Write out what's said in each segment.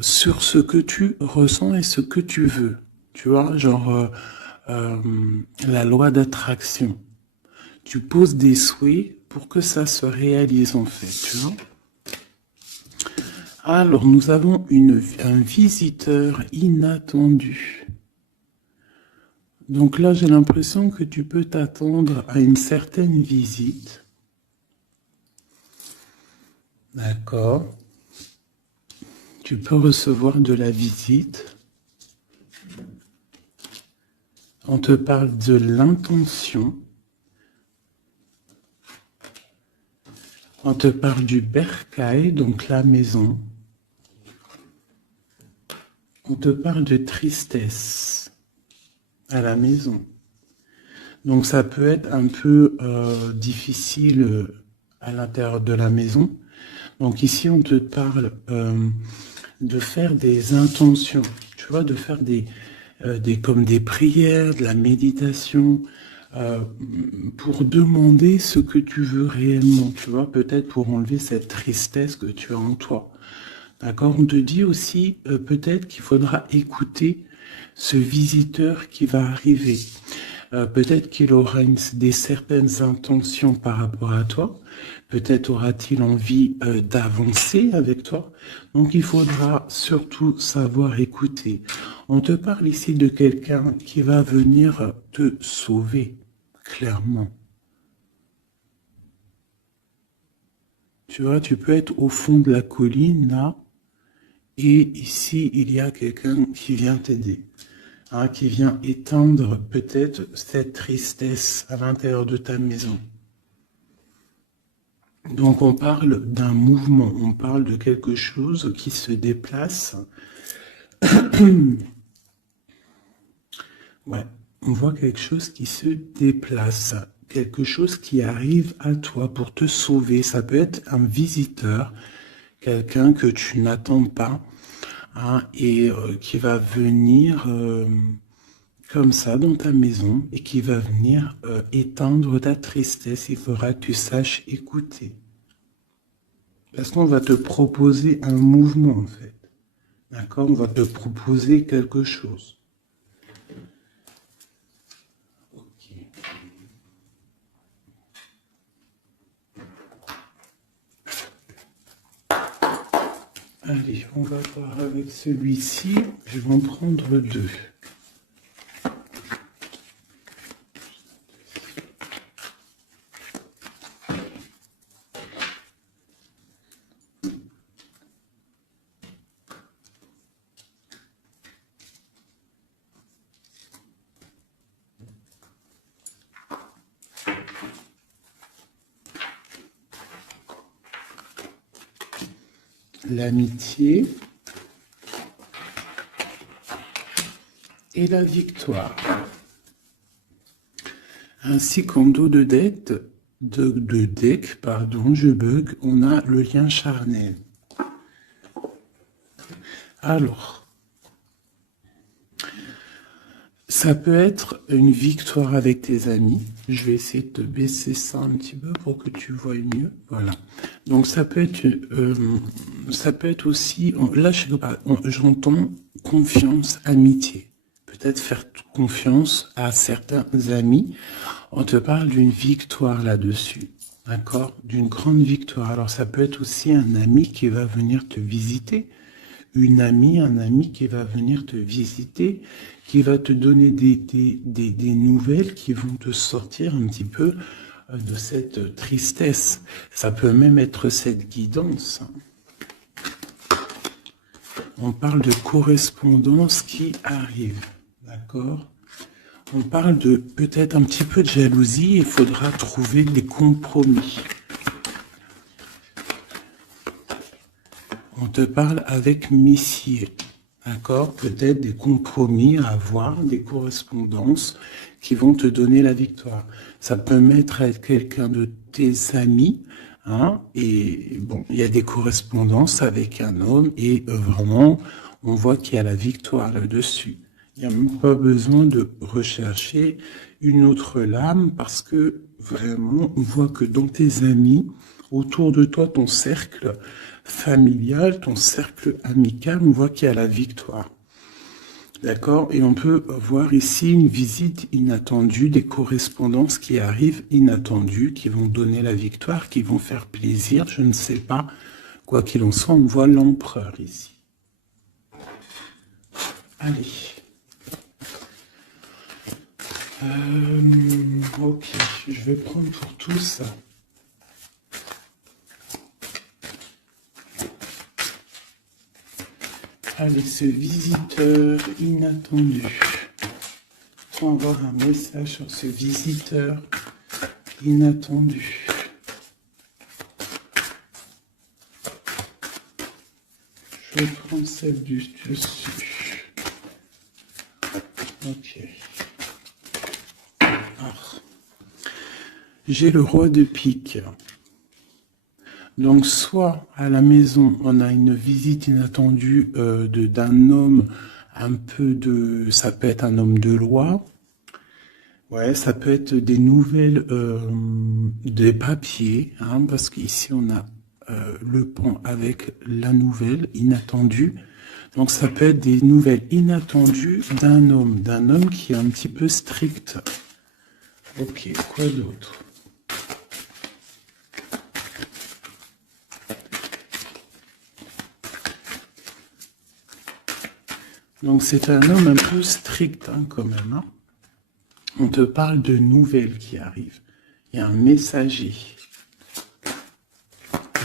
sur ce que tu ressens et ce que tu veux. Tu vois, genre la loi d'attraction. Tu poses des souhaits pour que ça se réalise en fait, tu vois. Alors, nous avons un visiteur inattendu. Donc là, j'ai l'impression que tu peux t'attendre à une certaine visite. D'accord. Tu peux recevoir de la visite. On te parle de l'intention. On te parle du bercail, donc la maison. On te parle de tristesse à la maison. Donc ça peut être un peu difficile à l'intérieur de la maison. Donc ici, on te parle de faire des intentions, tu vois, de faire comme des prières, de la méditation, pour demander ce que tu veux réellement, tu vois, peut-être pour enlever cette tristesse que tu as en toi. D'accord? On te dit aussi peut-être qu'il faudra écouter ce visiteur qui va arriver. Peut-être qu'il aura des certaines intentions par rapport à toi. Peut-être aura-t-il envie d'avancer avec toi. Donc il faudra surtout savoir écouter. On te parle ici de quelqu'un qui va venir te sauver, clairement. Tu vois, tu peux être au fond de la colline, là, et ici, il y a quelqu'un qui vient t'aider. Hein, qui vient éteindre peut-être cette tristesse à l'intérieur de ta maison. Donc on parle d'un mouvement, on parle de quelque chose qui se déplace. Ouais, on voit quelque chose qui se déplace, quelque chose qui arrive à toi pour te sauver. Ça peut être un visiteur, quelqu'un que tu n'attends pas, hein, et qui va venir comme ça dans ta maison et qui va venir éteindre ta tristesse. Il faudra que tu saches écouter. Parce qu'on va te proposer un mouvement en fait. D'accord? On va te proposer quelque chose. Ok. Allez, on va voir avec celui-ci. Je vais en prendre deux. L'amitié et la victoire. Ainsi qu'en dos de deck, je bug, on a le lien charnel. Alors, ça peut être une victoire avec tes amis. Je vais essayer de te baisser ça un petit peu pour que tu vois mieux. Voilà. Donc ça peut être aussi, là j'entends confiance, amitié. Peut-être faire confiance à certains amis. On te parle d'une victoire là-dessus. D'accord? D'une grande victoire. Alors ça peut être aussi un ami qui va venir te visiter. Un ami qui va venir te visiter, qui va te donner des nouvelles qui vont te sortir un petit peu de cette tristesse. Ça peut même être cette guidance. On parle de correspondance qui arrive, d'accord? On parle de peut-être un petit peu de jalousie, il faudra trouver des compromis. On te parle avec Messier, d'accord? Peut-être des compromis à avoir, des correspondances qui vont te donner la victoire. Ça peut mettre à être quelqu'un de tes amis, hein? Et bon, il y a des correspondances avec un homme et vraiment, on voit qu'il y a la victoire là-dessus. Il n'y a même pas besoin de rechercher une autre lame parce que vraiment, on voit que dans tes amis, autour de toi, ton cercle, familial, ton cercle amical, on voit qu'il y a la victoire. D'accord? Et on peut voir ici une visite inattendue, des correspondances qui arrivent inattendues, qui vont donner la victoire, qui vont faire plaisir, je ne sais pas. Quoi qu'il en soit, on voit l'empereur ici. Allez. Ok, je vais prendre pour tous. Allez, ce visiteur inattendu. On va avoir un message sur ce visiteur inattendu. Je vais prendre celle du dessus. Ok. Alors, j'ai le roi de pique. Donc, soit à la maison, on a une visite inattendue d'un homme, un peu de... Ça peut être un homme de loi. Ouais, ça peut être des nouvelles, des papiers, hein, parce qu'ici, on a le pont avec la nouvelle inattendue. Donc, ça peut être des nouvelles inattendues d'un homme qui est un petit peu strict. Ok, quoi d'autre ? Donc c'est un homme un peu strict hein, quand même. Hein. On te parle de nouvelles qui arrivent. Il y a un messager.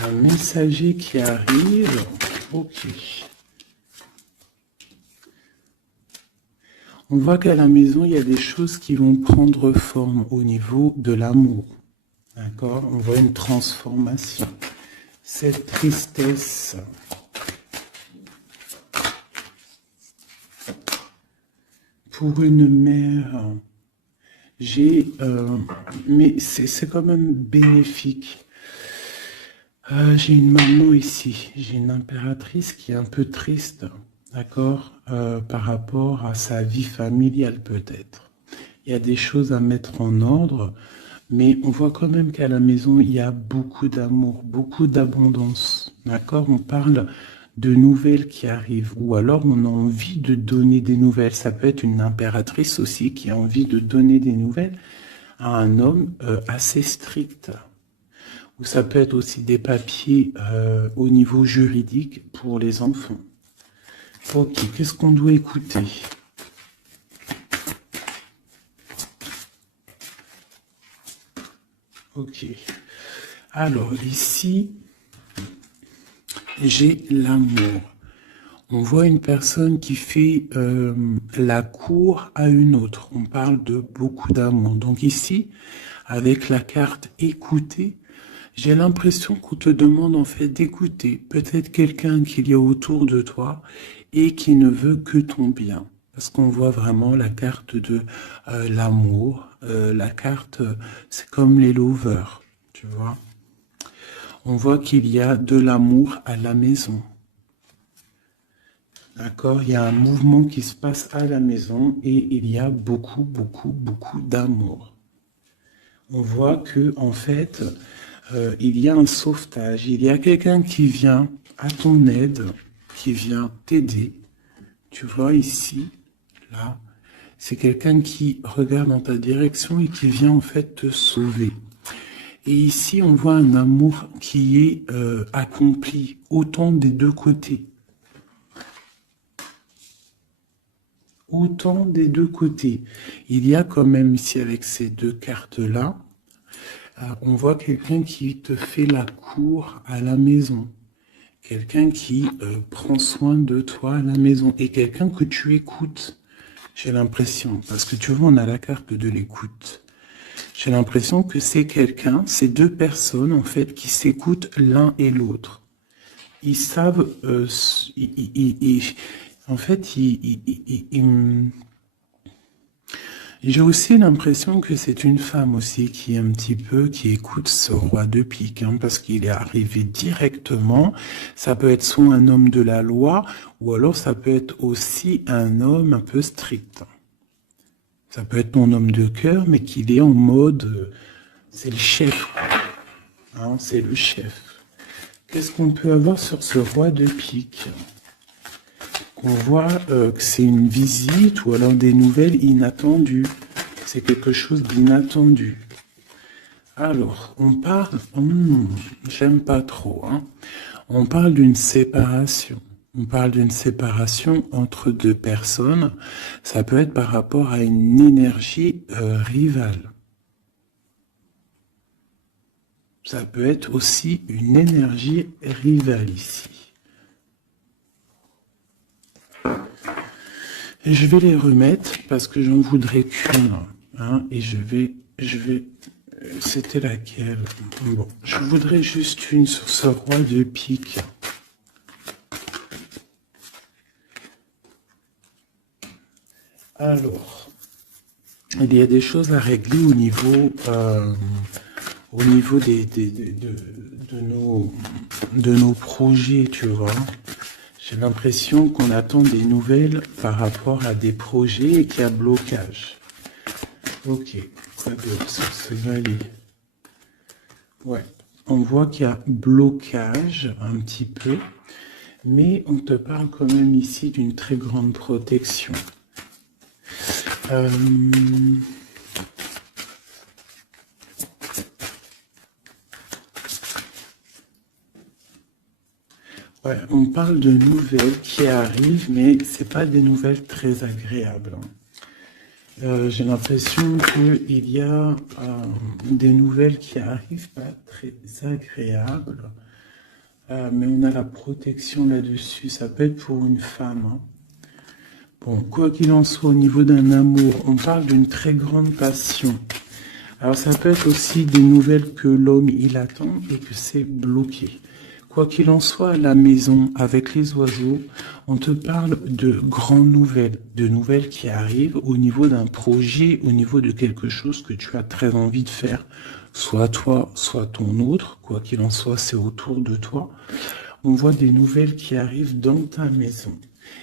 Un messager qui arrive. Ok. On voit qu'à la maison, il y a des choses qui vont prendre forme au niveau de l'amour. D'accord? On voit une transformation. Cette tristesse... Pour une mère, mais c'est quand même bénéfique. J'ai une maman ici, j'ai une impératrice qui est un peu triste, d'accord, par rapport à sa vie familiale peut-être. Il y a des choses à mettre en ordre, mais on voit quand même qu'à la maison, il y a beaucoup d'amour, beaucoup d'abondance, d'accord. On parle de nouvelles qui arrivent, ou alors on a envie de donner des nouvelles. Ça peut être une impératrice aussi qui a envie de donner des nouvelles à un homme assez strict. Ou ça peut être aussi des papiers au niveau juridique pour les enfants. Ok, qu'est-ce qu'on doit écouter ? Ok. Alors ici, j'ai l'amour. On voit une personne qui fait la cour à une autre. On parle de beaucoup d'amour. Donc ici, avec la carte écouter, j'ai l'impression qu'on te demande en fait d'écouter peut-être quelqu'un qu'il y a autour de toi et qui ne veut que ton bien. Parce qu'on voit vraiment la carte de l'amour. La carte, c'est comme les lovers, tu vois. On voit qu'il y a de l'amour à la maison. D'accord, il y a un mouvement qui se passe à la maison et il y a beaucoup, beaucoup, beaucoup d'amour. On voit que en fait, il y a un sauvetage, il y a quelqu'un qui vient à ton aide, qui vient t'aider. Tu vois ici, là, c'est quelqu'un qui regarde dans ta direction et qui vient en fait te sauver. Et ici, on voit un amour qui est accompli autant des deux côtés. Autant des deux côtés. Il y a quand même ici avec ces deux cartes-là, on voit quelqu'un qui te fait la cour à la maison. Quelqu'un qui prend soin de toi à la maison. Et quelqu'un que tu écoutes, j'ai l'impression. Parce que tu vois, on a la carte de l'écoute. J'ai l'impression que c'est quelqu'un, ces deux personnes en fait, qui s'écoutent l'un et l'autre. Ils savent... en fait, j'ai aussi l'impression que c'est une femme aussi qui est un petit peu, qui écoute ce roi de pique, hein, parce qu'il est arrivé directement. Ça peut être soit un homme de la loi, ou alors ça peut être aussi un homme un peu strict. Ça peut être ton homme de cœur, mais qu'il est en mode, c'est le chef, hein, c'est le chef. Qu'est-ce qu'on peut avoir sur ce roi de pique? On voit que c'est une visite ou alors des nouvelles inattendues. C'est quelque chose d'inattendu. Alors, on parle... j'aime pas trop. Hein. On parle d'une séparation. On parle d'une séparation entre deux personnes. Ça peut être par rapport à une énergie rivale. Ça peut être aussi une énergie rivale ici. Et je vais les remettre parce que j'en voudrais qu'une. Hein, et je vais... C'était laquelle? Bon, je voudrais juste une sur ce roi de pique. Alors, il y a des choses à régler au niveau de nos projets, tu vois. J'ai l'impression qu'on attend des nouvelles par rapport à des projets et qu'il y a blocage. Ok, quoi d'autre sur ce valet? Ouais, on voit qu'il y a blocage un petit peu, mais on te parle quand même ici d'une très grande protection. Ouais, on parle de nouvelles qui arrivent, mais c'est pas des nouvelles très agréables. J'ai l'impression qu'il y a des nouvelles qui arrivent pas très agréables, mais on a la protection là-dessus. Ça peut être pour une femme. Hein. Bon, quoi qu'il en soit, au niveau d'un amour, on parle d'une très grande passion. Alors ça peut être aussi des nouvelles que l'homme il attend et que c'est bloqué. Quoi qu'il en soit, à la maison, avec les oiseaux, on te parle de grandes nouvelles, de nouvelles qui arrivent au niveau d'un projet, au niveau de quelque chose que tu as très envie de faire, soit toi, soit ton autre, quoi qu'il en soit, c'est autour de toi. On voit des nouvelles qui arrivent dans ta maison.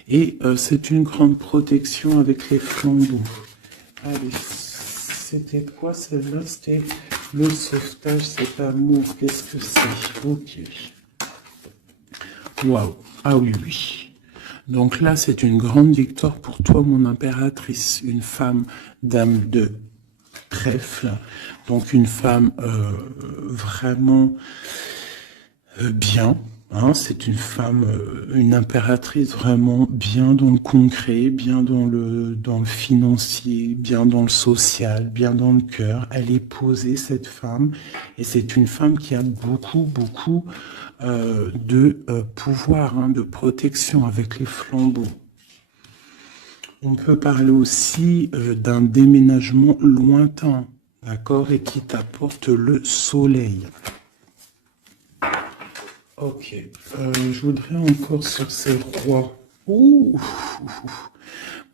Et c'est une grande protection avec les flambeaux. Allez, c'était quoi celle-là? C'était le sauvetage, cet amour, qu'est-ce que c'est? Ok. Waouh, ah oui, oui. Donc là, c'est une grande victoire pour toi, mon impératrice, une femme dame de trèfle, donc une femme vraiment bien. Hein, c'est une femme, une impératrice vraiment bien dans le concret, bien dans le financier, bien dans le social, bien dans le cœur. Elle est posée, cette femme, et c'est une femme qui a beaucoup de pouvoir, hein, de protection avec les flambeaux. On peut parler aussi d'un déménagement lointain, d'accord, et qui t'apporte le soleil. Ok, je voudrais encore sur ces rois. Ouh.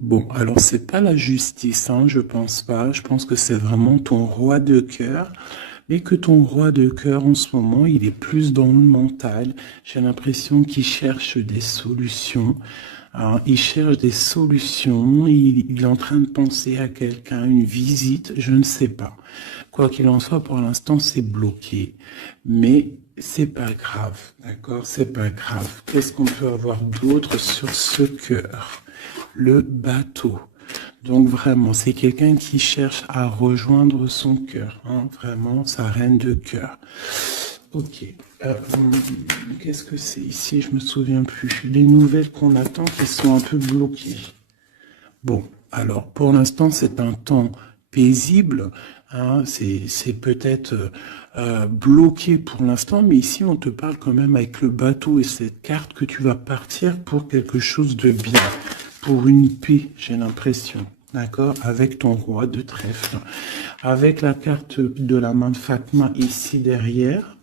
Bon, alors c'est pas la justice, hein, je pense pas. Je pense que c'est vraiment ton roi de cœur. Mais que ton roi de cœur en ce moment, il est plus dans le mental. J'ai l'impression qu'il cherche des solutions. Alors, il cherche des solutions. Il est en train de penser à quelqu'un, une visite, je ne sais pas. Quoi qu'il en soit, pour l'instant, c'est bloqué. Mais c'est pas grave, d'accord? C'est pas grave. Qu'est-ce qu'on peut avoir d'autre sur ce cœur? Le bateau. Donc vraiment, c'est quelqu'un qui cherche à rejoindre son cœur. Hein, vraiment, sa reine de cœur. Ok. Qu'est-ce que c'est ici? Je me souviens plus. Les nouvelles qu'on attend qui sont un peu bloquées. Bon, alors pour l'instant, c'est un temps paisible. Hein, c'est peut-être bloqué pour l'instant, mais ici, on te parle quand même avec le bateau et cette carte que tu vas partir pour quelque chose de bien. Pour une paix, j'ai l'impression. D'accord? Avec ton roi de trèfle. Avec la carte de la main de Fatma ici derrière.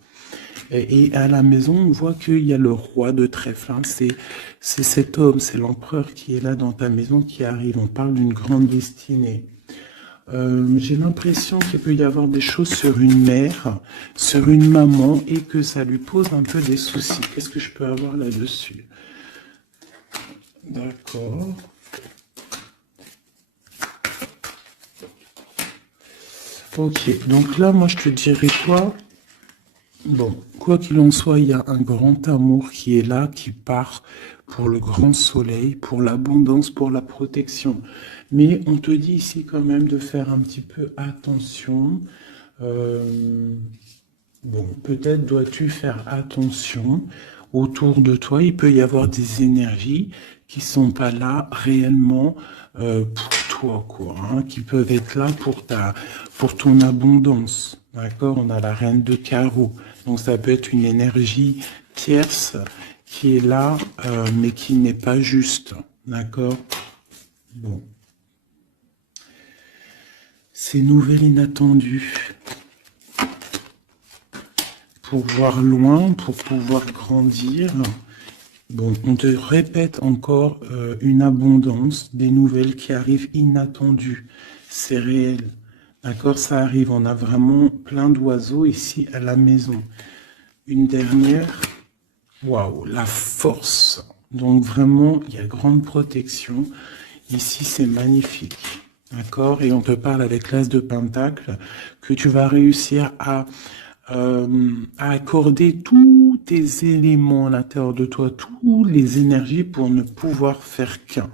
Et à la maison, on voit qu'il y a le roi de trèfle. Hein. C'est cet homme, c'est l'empereur qui est là dans ta maison qui arrive. On parle d'une grande destinée. J'ai l'impression qu'il peut y avoir des choses sur une mère, sur une maman, et que ça lui pose un peu des soucis. Qu'est-ce que je peux avoir là-dessus? D'accord. Ok, donc là, moi, je te dirais quoi? Bon, quoi qu'il en soit, il y a un grand amour qui est là, qui part pour le grand soleil, pour l'abondance, pour la protection. Mais on te dit ici quand même de faire un petit peu attention. Euh, bon, peut-être dois-tu faire attention. Autour de toi, il peut y avoir des énergies qui sont pas là réellement pour toi, quoi, hein, qui peuvent être là pour ton abondance. D'accord? On a la reine de carreau. Donc ça peut être une énergie tierce qui est là, mais qui n'est pas juste. D'accord? Bon. Ces nouvelles inattendues. Pour voir loin, pour pouvoir grandir. Bon, on te répète encore une abondance, des nouvelles qui arrivent inattendues. C'est réel. D'accord, ça arrive. On a vraiment plein d'oiseaux ici à la maison. Une dernière. Waouh, la force. Donc vraiment, il y a grande protection. Ici, c'est magnifique. D'accord? Et on te parle avec l'as de Pentacle que tu vas réussir à accorder tous tes éléments à l'intérieur de toi, toutes les énergies pour ne pouvoir faire qu'un.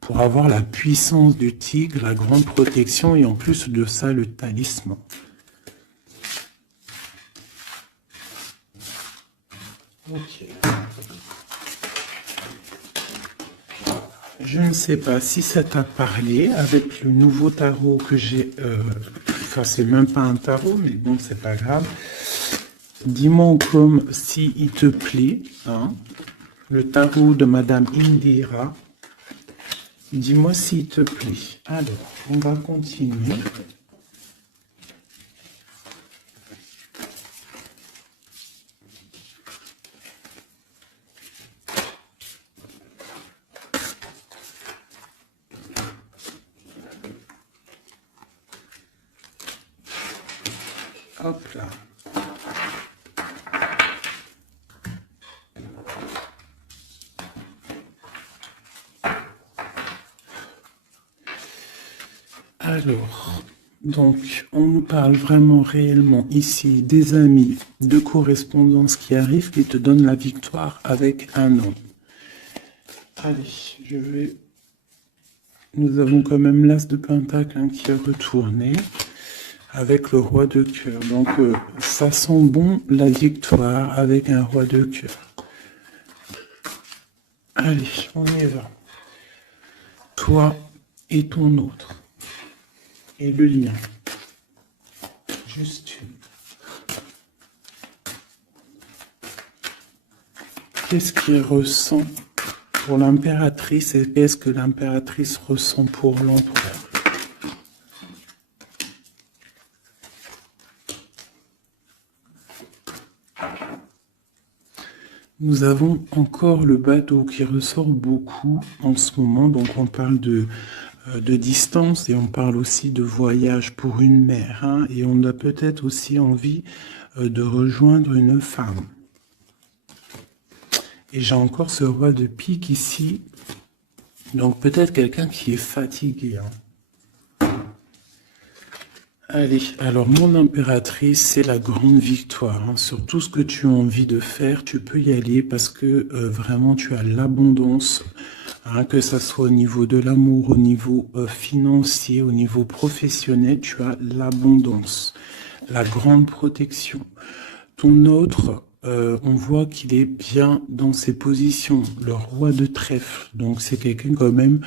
Pour avoir la puissance du tigre, la grande protection et en plus de ça, le talisman. Ok. Je ne sais pas si ça t'a parlé avec le nouveau tarot que j'ai. Enfin, c'est même pas un tarot, mais bon, c'est pas grave. Dis-moi comme si il te plaît, hein, le tarot de Madame Indira. Dis-moi s'il te plaît. Alors, on va continuer. Hop là. Alors, donc, on nous parle vraiment réellement ici des amis de correspondance qui arrivent et te donnent la victoire avec un nom. Allez, je vais... Nous avons quand même l'as de Pentacle hein, qui est retourné avec le roi de cœur. Donc, ça sent bon la victoire avec un roi de cœur. Allez, on y va. Toi et ton autre. Et le lien. Juste une. Qu'est-ce qu'il ressent pour l'impératrice et qu'est-ce que l'impératrice ressent pour l'empereur? Nous avons encore le bateau qui ressort beaucoup en ce moment, donc on parle de distance et on parle aussi de voyage pour une mère, hein, et on a peut-être aussi envie de rejoindre une femme. Et j'ai encore ce roi de pique ici, donc peut-être quelqu'un qui est fatigué. Hein. Allez, alors mon impératrice, c'est la grande victoire. Hein. Sur tout ce que tu as envie de faire, tu peux y aller parce que vraiment tu as l'abondance, hein, que ça soit au niveau de l'amour, au niveau financier, au niveau professionnel, tu as l'abondance, la grande protection. Ton autre, on voit qu'il est bien dans ses positions, le roi de trèfle. Donc c'est quelqu'un quand même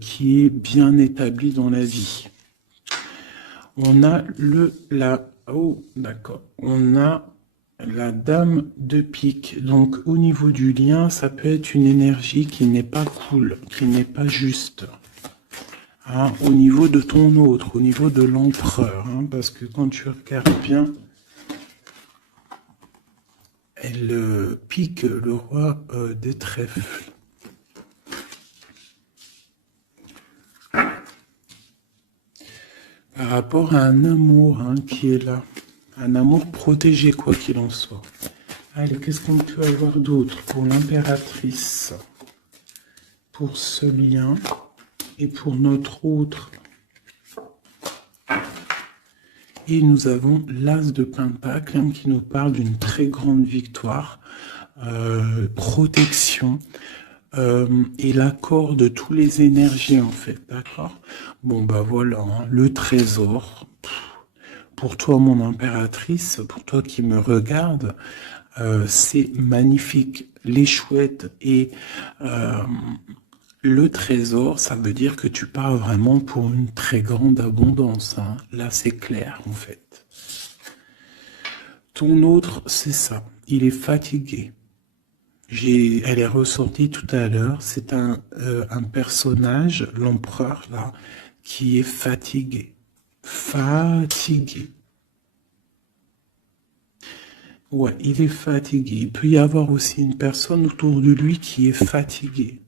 qui est bien établi dans la vie. On a d'accord. On a la dame de pique. Donc, au niveau du lien, ça peut être une énergie qui n'est pas cool, qui n'est pas juste. Hein, au niveau de ton autre, au niveau de l'empereur. Hein, parce que quand tu regardes bien, elle pique le roi des trèfles. Par rapport à un amour hein, qui est là. Un amour protégé, quoi qu'il en soit. Allez, qu'est-ce qu'on peut avoir d'autre pour l'impératrice? Pour ce lien et pour notre autre. Et nous avons l'As de Pentacle hein, qui nous parle d'une très grande victoire, protection, et l'accord de toutes les énergies en fait, d'accord? Bon bah voilà, hein, le trésor. Pour toi mon impératrice, pour toi qui me regarde, c'est magnifique. Les chouettes et le trésor, ça veut dire que tu pars vraiment pour une très grande abondance. Hein. Là, c'est clair, en fait. Ton autre, c'est ça. Il est fatigué. Elle est ressortie tout à l'heure. C'est un personnage, l'empereur, là, qui est fatigué. Fatigué. Ouais, il est fatigué. Il peut y avoir aussi une personne autour de lui qui est fatiguée.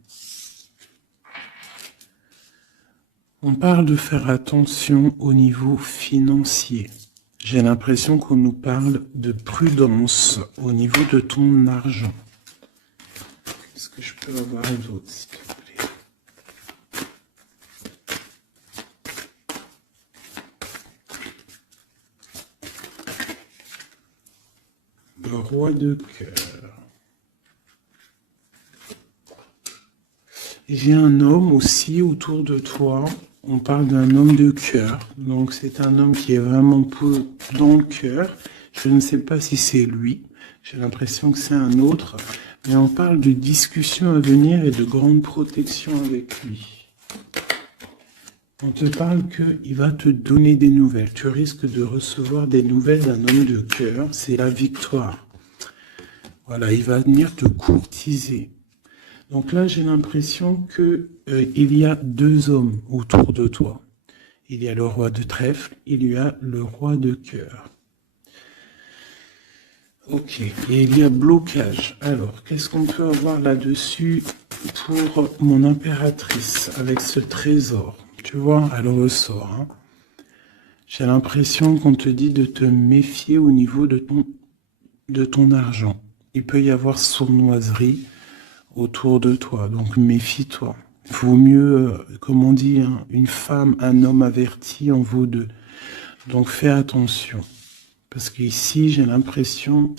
On parle de faire attention au niveau financier. J'ai l'impression qu'on nous parle de prudence au niveau de ton argent. Est-ce que je peux avoir d'autres, s'il te plaît? Le roi de cœur. J'ai un homme aussi autour de toi. On parle d'un homme de cœur. Donc c'est un homme qui est vraiment peu dans le cœur. Je ne sais pas si c'est lui. J'ai l'impression que c'est un autre. Mais on parle de discussions à venir et de grande protection avec lui. On te parle qu'il va te donner des nouvelles. Tu risques de recevoir des nouvelles d'un homme de cœur. C'est la victoire. Voilà, il va venir te courtiser. Donc là, j'ai l'impression que il y a deux hommes autour de toi. Il y a le roi de trèfle, il y a le roi de cœur. Ok, et il y a blocage. Alors, qu'est-ce qu'on peut avoir là-dessus pour mon impératrice avec ce trésor? Tu vois, elle ressort. Hein. J'ai l'impression qu'on te dit de te méfier au niveau de ton argent. Il peut y avoir sournoiserie autour de toi, donc méfie-toi. Il vaut mieux, comme on dit, hein, une femme, un homme averti en vaut deux. Donc fais attention. Parce qu'ici, j'ai l'impression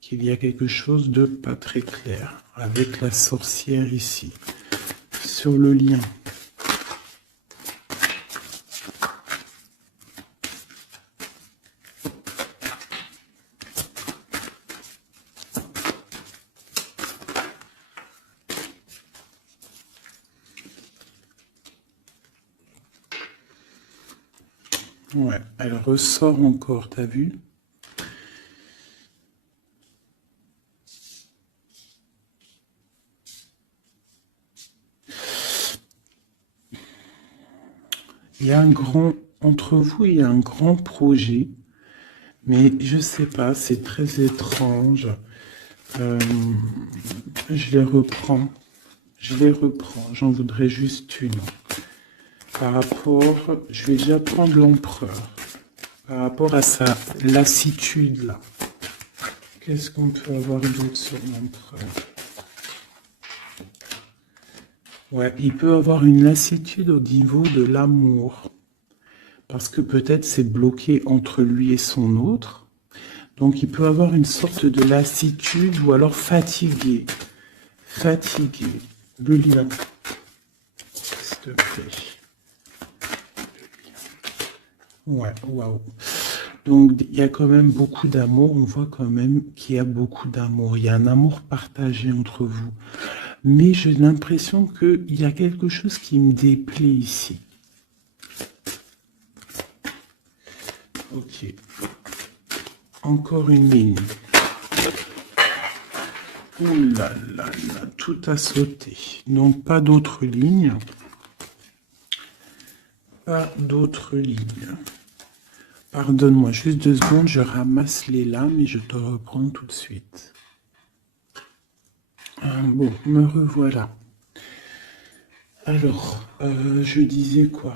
qu'il y a quelque chose de pas très clair avec la sorcière ici. Sur le lien. Ouais, elle ressort encore, t'as vu? Il y a un grand, entre vous, il y a un grand projet, mais je sais pas, c'est très étrange. Euh, je les reprends, j'en voudrais juste une. Par rapport, je vais déjà prendre l'empereur. Par rapport à sa lassitude là. Qu'est-ce qu'on peut avoir d'autre sur l'empereur? Ouais, il peut avoir une lassitude au niveau de l'amour. Parce que peut-être c'est bloqué entre lui et son autre. Donc il peut avoir une sorte de lassitude ou alors fatigué. Fatigué. Le lien. S'il te plaît. Ouais, waouh. Donc il y a quand même beaucoup d'amour, on voit quand même qu'il y a beaucoup d'amour, il y a un amour partagé entre vous. Mais j'ai l'impression qu'il y a quelque chose qui me déplaît ici. Ok. Encore une ligne. Ouh là là là, tout a sauté. Donc pas d'autres lignes. Pas d'autres lignes. Pardonne-moi, juste 2 secondes, je ramasse les lames et je te reprends tout de suite. Bon, me revoilà. Alors, je disais quoi?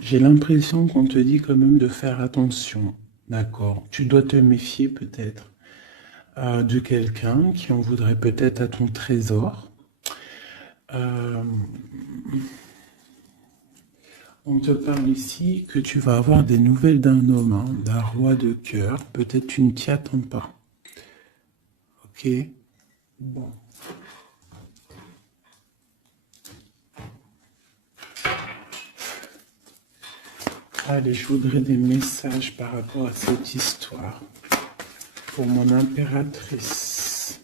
J'ai l'impression qu'on te dit quand même de faire attention. D'accord. Tu dois te méfier peut-être de quelqu'un qui en voudrait peut-être à ton trésor. On te parle ici que tu vas avoir des nouvelles d'un homme, hein, d'un roi de cœur. Peut-être tu ne t'y attends pas. Ok? Bon. Allez, je voudrais des messages par rapport à cette histoire. Pour mon impératrice.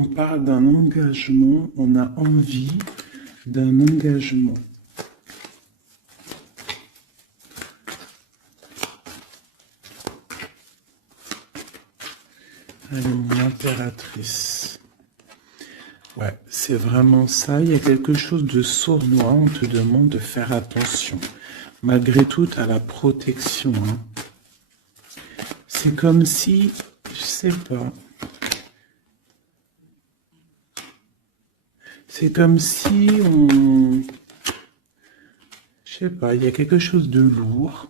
On parle d'un engagement, on a envie d'un engagement. Allez, mon impératrice. Ouais, c'est vraiment ça. Il y a quelque chose de sournois. On te demande de faire attention. Malgré tout, tu as la protection. Hein. C'est comme si, je sais pas. C'est comme si on... Je sais pas, il y a quelque chose de lourd.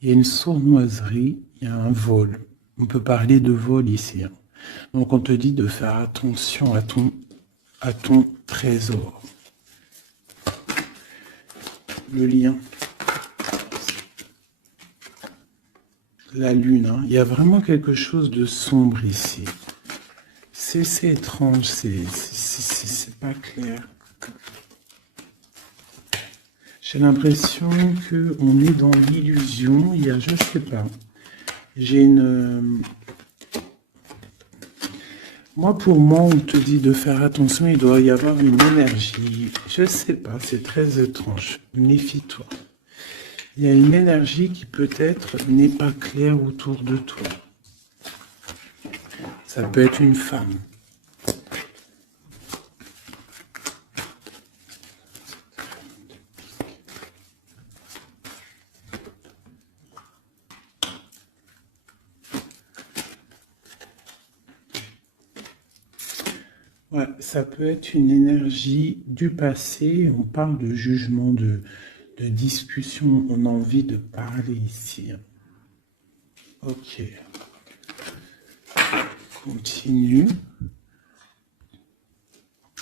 Il y a une sournoiserie, il y a un vol. On peut parler de vol ici. Hein. Donc on te dit de faire attention à ton trésor. Le lien. La lune. Hein. Il y a vraiment quelque chose de sombre ici. C'est étrange, c'est pas clair. J'ai l'impression qu'on est dans l'illusion. Il y a, je sais pas. J'ai une... Pour moi, on te dit de faire attention. Il doit y avoir une énergie. Je sais pas, c'est très étrange. Méfie-toi. Il y a une énergie qui peut-être n'est pas claire autour de toi. Ça peut être une femme. Ouais, ça peut être une énergie du passé. On parle de jugement, de discussion. On a envie de parler ici. Ok. Continue.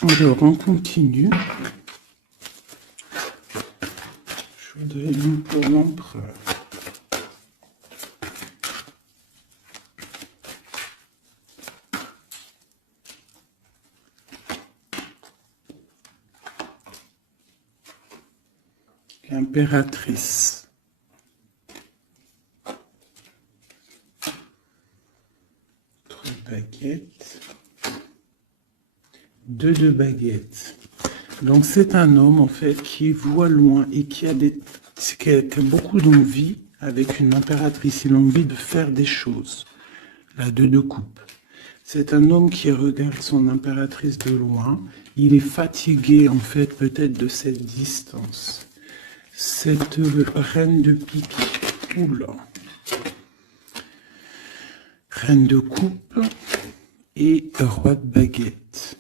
Alors, on continue. Je voudrais une pour l'empereur. L'impératrice. Baguette. 2 de baguettes. Donc c'est un homme en fait qui voit loin et qui a beaucoup d'envie avec une impératrice. Il a envie de faire des choses. La 2 de coupe. C'est un homme qui regarde son impératrice de loin. Il est fatigué en fait peut-être de cette distance. Cette reine de pique. Oula. Reine de coupe et roi de baguette.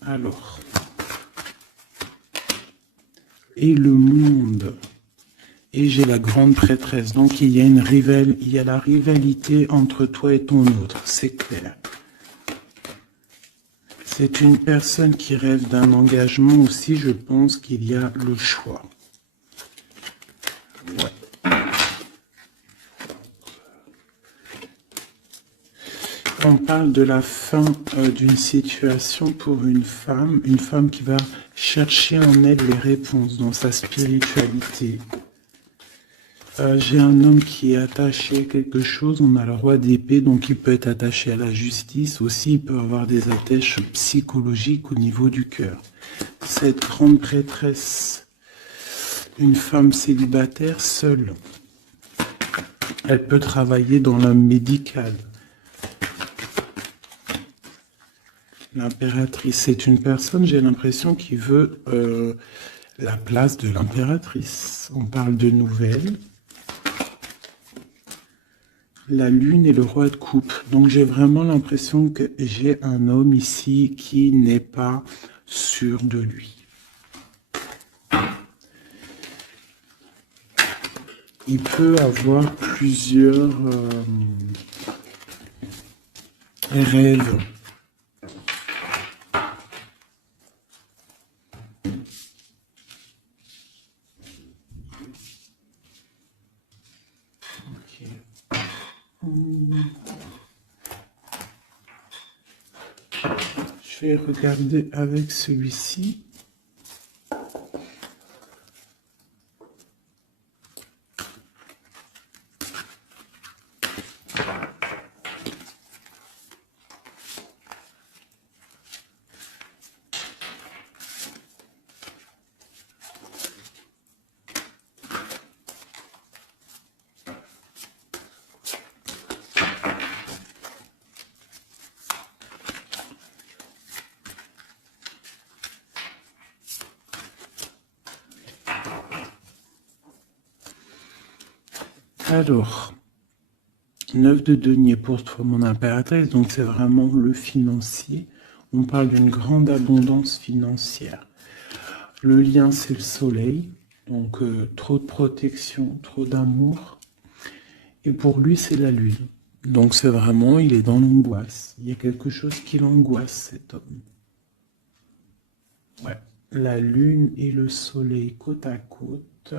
Alors. Et le monde. Et j'ai la grande prêtresse. Donc il y a la rivalité entre toi et ton autre. C'est clair. C'est une personne qui rêve d'un engagement aussi. Je pense qu'il y a le choix. Ouais. On parle de la fin d'une situation pour une femme qui va chercher en elle les réponses dans sa spiritualité. J'ai un homme qui est attaché à quelque chose, on a le roi d'épée, donc il peut être attaché à la justice, aussi il peut avoir des attaches psychologiques au niveau du cœur. Cette grande prêtresse, une femme célibataire seule, elle peut travailler dans le médical. L'impératrice, c'est une personne, j'ai l'impression, qui veut la place de l'impératrice. On parle de nouvelles. La lune et le roi de coupe. Donc j'ai vraiment l'impression que j'ai un homme ici qui n'est pas sûr de lui. Il peut avoir plusieurs rêves. Je vais regarder avec celui-ci. Alors, 9 de denier pour toi, mon impératrice, donc c'est vraiment le financier. On parle d'une grande abondance financière. Le lien, c'est le soleil, donc trop de protection, trop d'amour. Et pour lui, c'est la lune. Donc c'est vraiment, il est dans l'angoisse. Il y a quelque chose qui l'angoisse, cet homme. Ouais, la lune et le soleil côte à côte.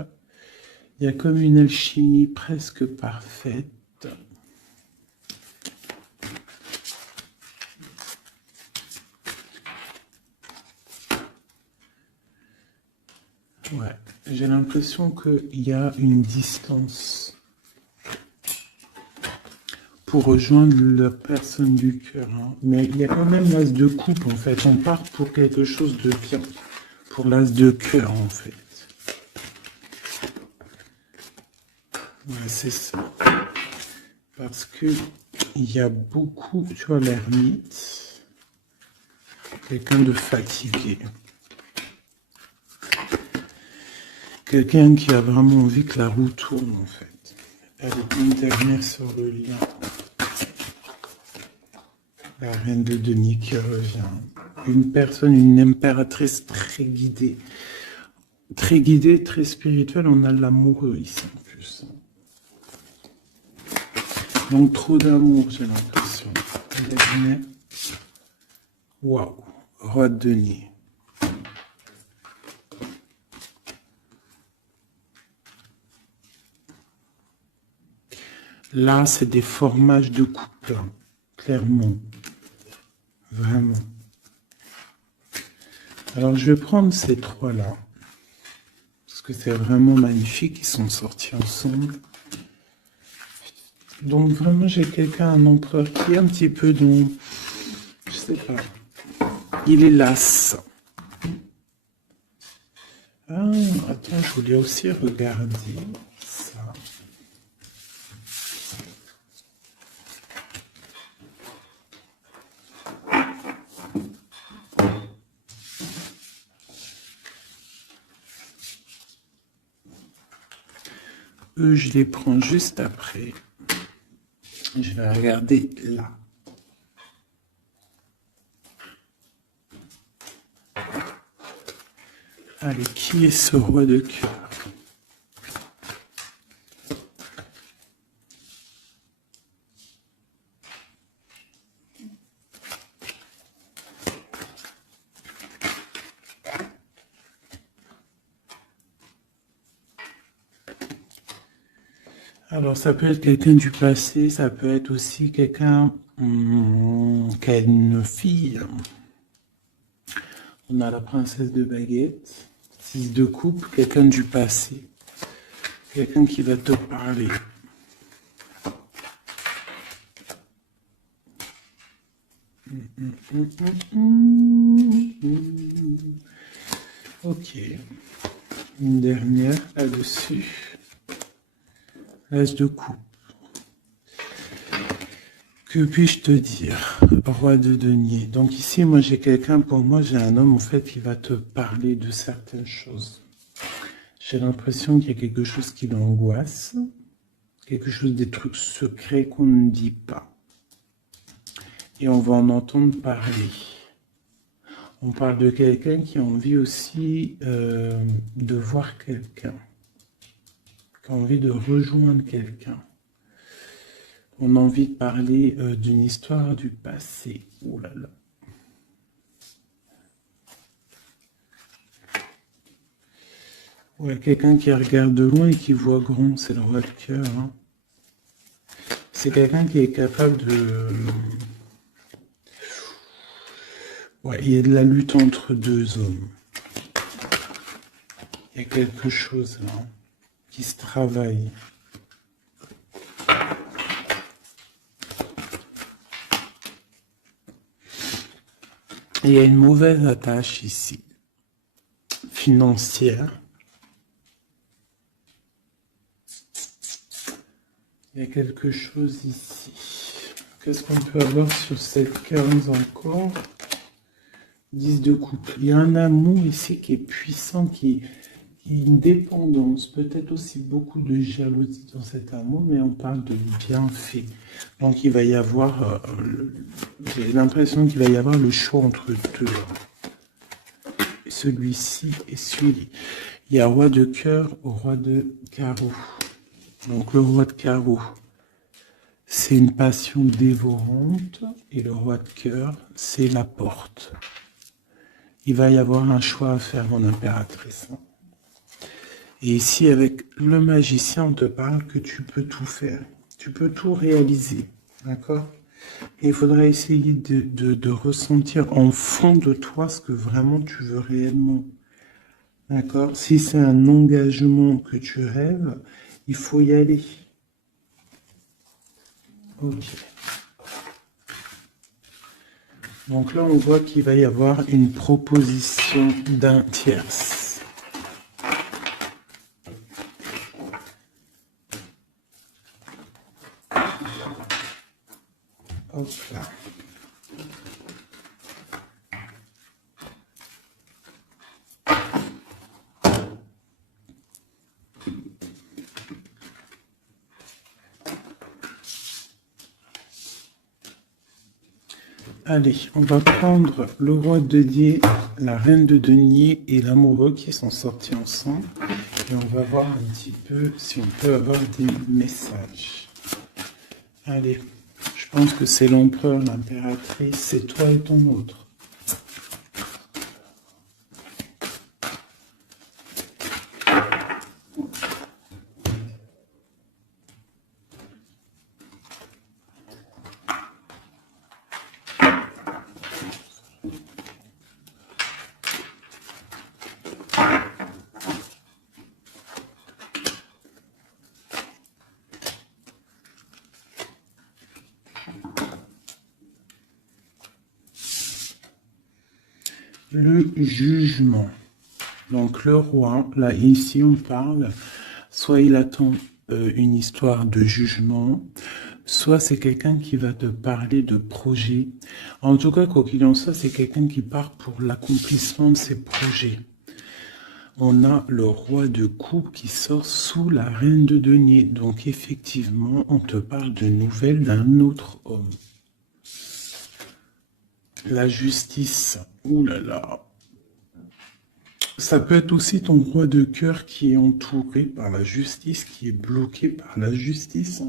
Il y a comme une alchimie presque parfaite. Ouais, j'ai l'impression qu'il y a une distance pour rejoindre la personne du cœur. Hein. Mais il y a quand même l'as de coupe, en fait. On part pour quelque chose de bien. Pour l'as de cœur, en fait. Ouais, c'est ça. Parce que il y a beaucoup, tu vois, l'ermite, quelqu'un de fatigué. Quelqu'un qui a vraiment envie que la roue tourne, en fait. Elle est une dernière sur le lien. La reine de denier qui revient. Une personne, une impératrice très guidée. Très guidée, très spirituelle. On a l'amoureux ici, en plus. Donc, trop d'amour, j'ai l'impression. Waouh. Roi de denier. Là, c'est des formages de couple, hein, clairement. Vraiment. Alors, je vais prendre ces trois-là. Parce que c'est vraiment magnifique. Ils sont sortis ensemble. Donc, vraiment, j'ai quelqu'un, un empereur qui est un petit peu dans... Je sais pas. Il est las. Ah, attends, je voulais aussi regarder ça. Eux, je les prends juste après. Je vais regarder là. Allez, qui est ce roi de cœur? Alors, ça peut être quelqu'un du passé, ça peut être aussi quelqu'un qui a une fille. On a la princesse de baguette, 6 de coupe, quelqu'un du passé, quelqu'un qui va te parler. Ok, une dernière là-dessus. L'as de coupe. Que puis-je te dire, roi de denier? Donc ici, moi j'ai quelqu'un, pour moi j'ai un homme en fait qui va te parler de certaines choses. J'ai l'impression qu'il y a quelque chose qui l'angoisse, quelque chose, des trucs secrets qu'on ne dit pas. Et on va en entendre parler. On parle de quelqu'un qui a envie aussi de voir quelqu'un, qui a envie de rejoindre quelqu'un. On a envie de parler d'une histoire du passé. Oh là là. Ouais, quelqu'un qui regarde de loin et qui voit grand, c'est le roi de cœur. Hein. C'est quelqu'un qui est capable de... Ouais, il y a de la lutte entre deux hommes. Il y a quelque chose là qui se travaille. Il y a une mauvaise attache ici, financière. Il y a quelque chose ici. Qu'est-ce qu'on peut avoir sur cette case encore? 10 de coupe. Il y a un amour ici qui est puissant, qui est une dépendance, peut-être aussi beaucoup de jalousie dans cet amour, mais on parle de bienfait. Donc il va y avoir, j'ai l'impression qu'il va y avoir le choix entre deux. Celui-ci et celui-ci. Il y a roi de cœur au roi de carreau. Donc le roi de carreau, c'est une passion dévorante, et le roi de cœur, c'est la porte. Il va y avoir un choix à faire, mon impératrice. Et ici, avec le magicien, on te parle que tu peux tout faire. Tu peux tout réaliser. D'accord? Et il faudra essayer de ressentir en fond de toi ce que vraiment tu veux réellement. D'accord? Si c'est un engagement que tu rêves, il faut y aller. Ok. Donc là, on voit qu'il va y avoir une proposition d'un tierce. Hop là. Allez, on va prendre le roi de denier, la reine de denier et l'amoureux qui sont sortis ensemble. Et on va voir un petit peu si on peut avoir des messages. Allez, je pense que c'est l'empereur, l'impératrice, c'est toi et ton autre. Le jugement. Donc le roi, là ici on parle, soit il attend une histoire de jugement, soit c'est quelqu'un qui va te parler de projet. En tout cas, quoi qu'il en soit, c'est quelqu'un qui part pour l'accomplissement de ses projets. On a le roi de coupe qui sort sous la reine de denier. Donc effectivement, on te parle de nouvelles d'un autre homme. La justice, ouh là là. Ça peut être aussi ton roi de cœur qui est entouré par la justice, qui est bloqué par la justice.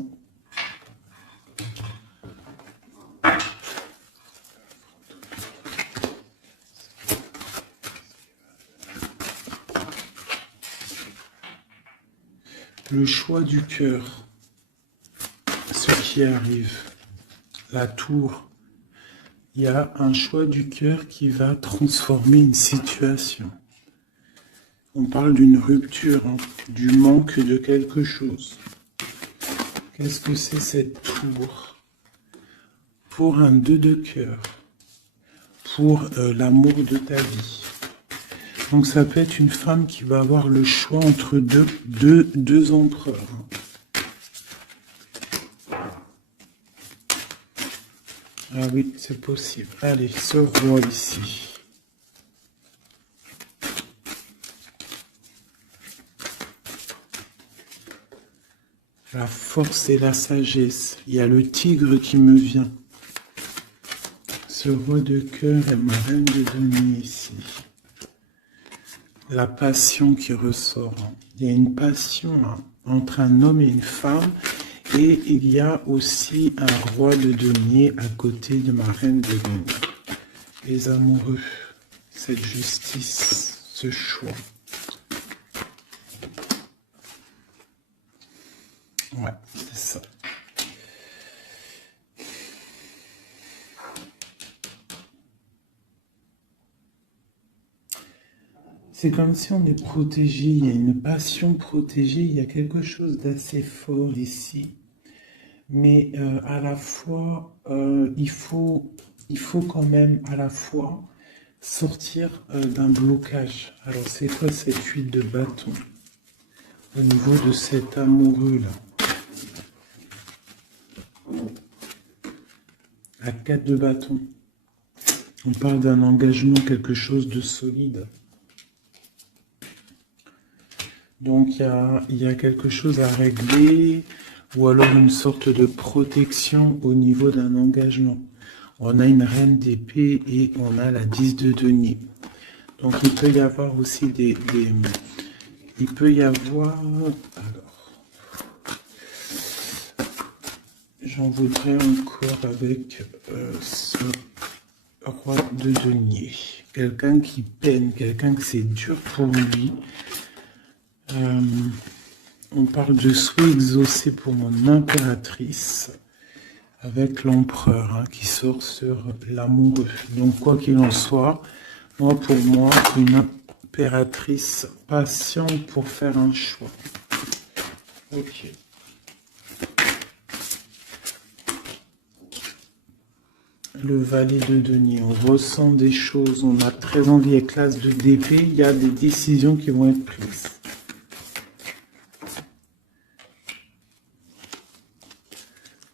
Le choix du cœur, ce qui arrive, la tour. Il y a un choix du cœur qui va transformer une situation. On parle d'une rupture, hein, du manque de quelque chose. Qu'est-ce que c'est cette tour? Pour un 2 de cœur, pour l'amour de ta vie. Donc ça peut être une femme qui va avoir le choix entre deux empereurs. Ah oui, c'est possible. Allez, ce roi ici. La force et la sagesse. Il y a le tigre qui me vient. Ce roi de cœur et ma reine de denier ici. La passion qui ressort. Il y a une passion entre un homme et une femme. Et il y a aussi un roi de denier à côté de ma reine de denier. Les amoureux, cette justice, ce choix. Ouais, c'est ça. C'est comme si on est protégé, il y a une passion protégée, il y a quelque chose d'assez fort ici. Mais à la fois, il faut quand même à la fois sortir d'un blocage. Alors c'est quoi cette huile de bâton au niveau de cet amoureux-là? La 4 de bâton. On parle d'un engagement, quelque chose de solide. Donc il y a quelque chose à régler, ou alors une sorte de protection au niveau d'un engagement. On a une reine d'épée et on a la 10 de denier. Donc il peut y avoir aussi il peut y avoir... Alors, j'en voudrais encore avec ce roi de denier. Quelqu'un qui peine, quelqu'un que c'est dur pour lui. On parle de souhait exaucé pour mon impératrice avec l'empereur hein, qui sort sur l'amoureux. Donc quoi qu'il en soit, moi pour moi, une impératrice patiente pour faire un choix. Ok. Le valet de denier, on ressent des choses, on a très envie avec l'as de d'épée, il y a des décisions qui vont être prises.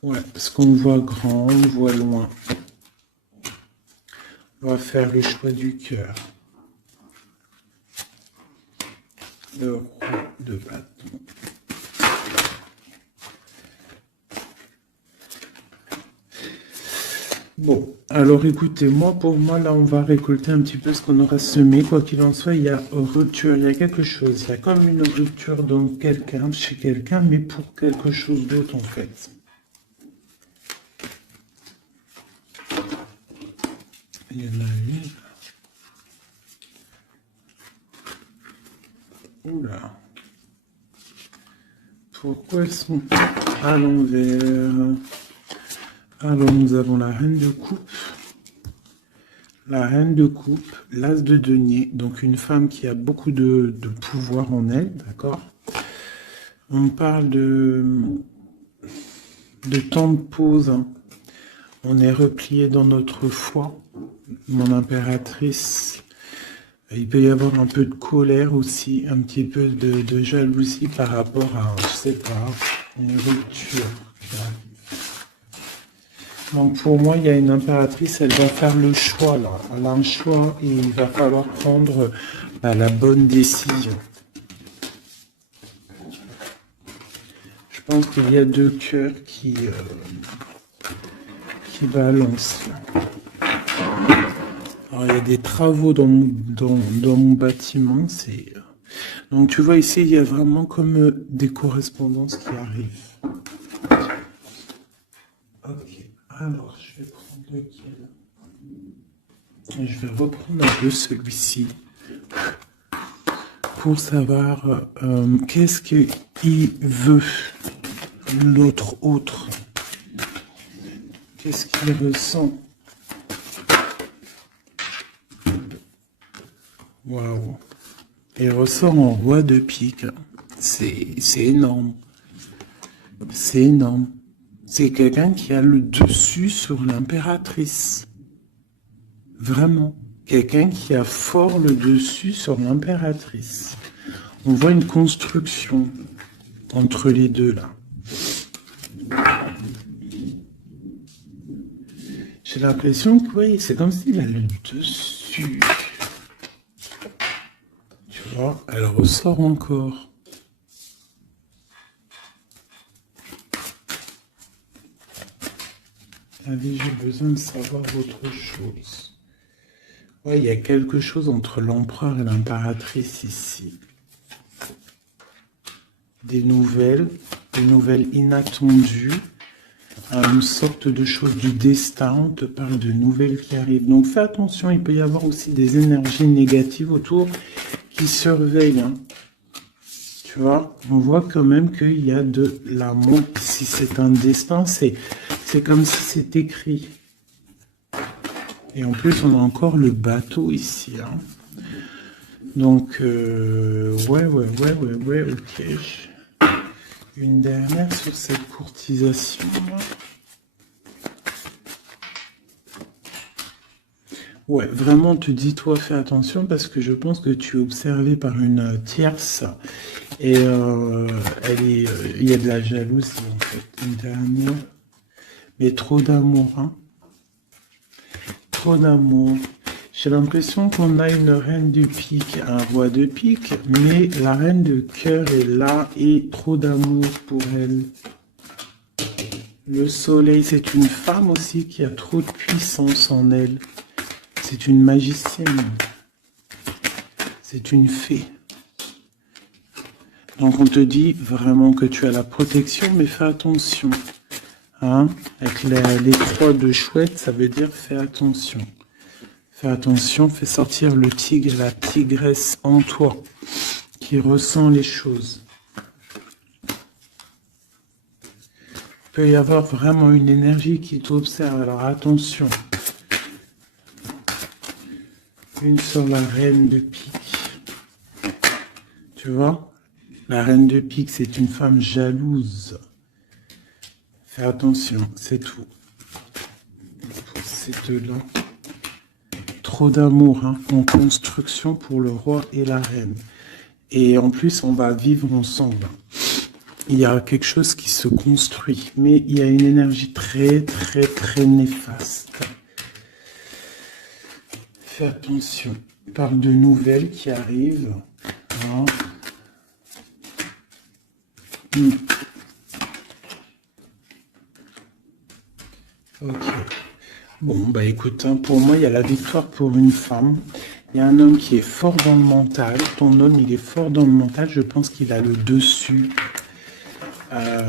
Ouais, parce qu'on voit grand, on voit loin. On va faire le choix du cœur. Le roi de bâton. Bon, alors écoutez, pour moi, là, on va récolter un petit peu ce qu'on aura semé. Quoi qu'il en soit, il y a rupture, il y a quelque chose. Il y a comme une rupture dans quelqu'un, chez quelqu'un, mais pour quelque chose d'autre, en fait. Il y en a une. Oula. Pourquoi elles sont à l'envers? Alors, nous avons la reine de coupe. La reine de coupe, l'as de denier. Donc, une femme qui a beaucoup de pouvoir en elle, d'accord? On parle de temps de pause. Hein. On est replié dans notre foi. Mon impératrice, il peut y avoir un peu de colère aussi, un petit peu de jalousie par rapport à, je sais pas, une rupture. Donc pour moi, il y a une impératrice, elle va faire le choix là. Elle a un choix et il va falloir prendre la bonne décision. Je pense qu'il y a deux cœurs qui balancent. Alors, il y a des travaux dans mon bâtiment. Donc tu vois ici, il y a vraiment comme des correspondances qui arrivent. Ok, alors je vais prendre lequel? Je vais reprendre un peu celui-ci pour savoir qu'est-ce qu'il veut, l'autre autre. Qu'est-ce qu'il ressent? Waouh! Il ressort en roi de pique. C'est énorme. C'est énorme. C'est quelqu'un qui a le dessus sur l'impératrice. Vraiment. Quelqu'un qui a fort le dessus sur l'impératrice. On voit une construction entre les deux là. J'ai l'impression que oui, c'est comme s'il a le dessus. Tu vois, elle ressort encore. J'ai besoin de savoir autre chose. Ouais, il y a quelque chose entre l'empereur et l'impératrice ici. Des nouvelles inattendues, une sorte de chose du destin, on te parle de nouvelles qui arrivent. Donc fais attention, il peut y avoir aussi des énergies négatives autour qui surveillent. Hein. Tu vois, on voit quand même qu'il y a de l'amour. Si c'est un destin, c'est comme si c'est écrit. Et en plus, on a encore le bateau ici. Hein. Donc, ouais, ok. Une dernière sur cette courtisation. Ouais, vraiment, te dis-toi, fais attention parce que je pense que tu es observé par une tierce et il y a de la jalousie en fait. Une dernière, mais trop d'amour, hein. Trop d'amour. J'ai l'impression qu'on a une reine de pique, un roi de pique, mais la reine de cœur est là et trop d'amour pour elle. Le soleil, c'est une femme aussi qui a trop de puissance en elle. C'est une magicienne. C'est une fée. Donc on te dit vraiment que tu as la protection, mais fais attention. Hein? Avec les croix de chouette, ça veut dire fais attention. Fais attention, fais sortir le tigre, la tigresse en toi, qui ressent les choses. Il peut y avoir vraiment une énergie qui t'observe, alors attention. Une sur la reine de pique. Tu vois? La reine de pique, c'est une femme jalouse. Fais attention, c'est tout. Ces deux-là. Trop d'amour, hein, en construction pour le roi et la reine. Et en plus, on va vivre ensemble. Il y a quelque chose qui se construit, mais il y a une énergie très, très, très néfaste. Fais attention. On parle de nouvelles qui arrivent. Hein. Ok. Bon, bah écoute, hein, pour moi, il y a la victoire pour une femme. Il y a un homme qui est fort dans le mental. Ton homme, il est fort dans le mental. Je pense qu'il a le dessus.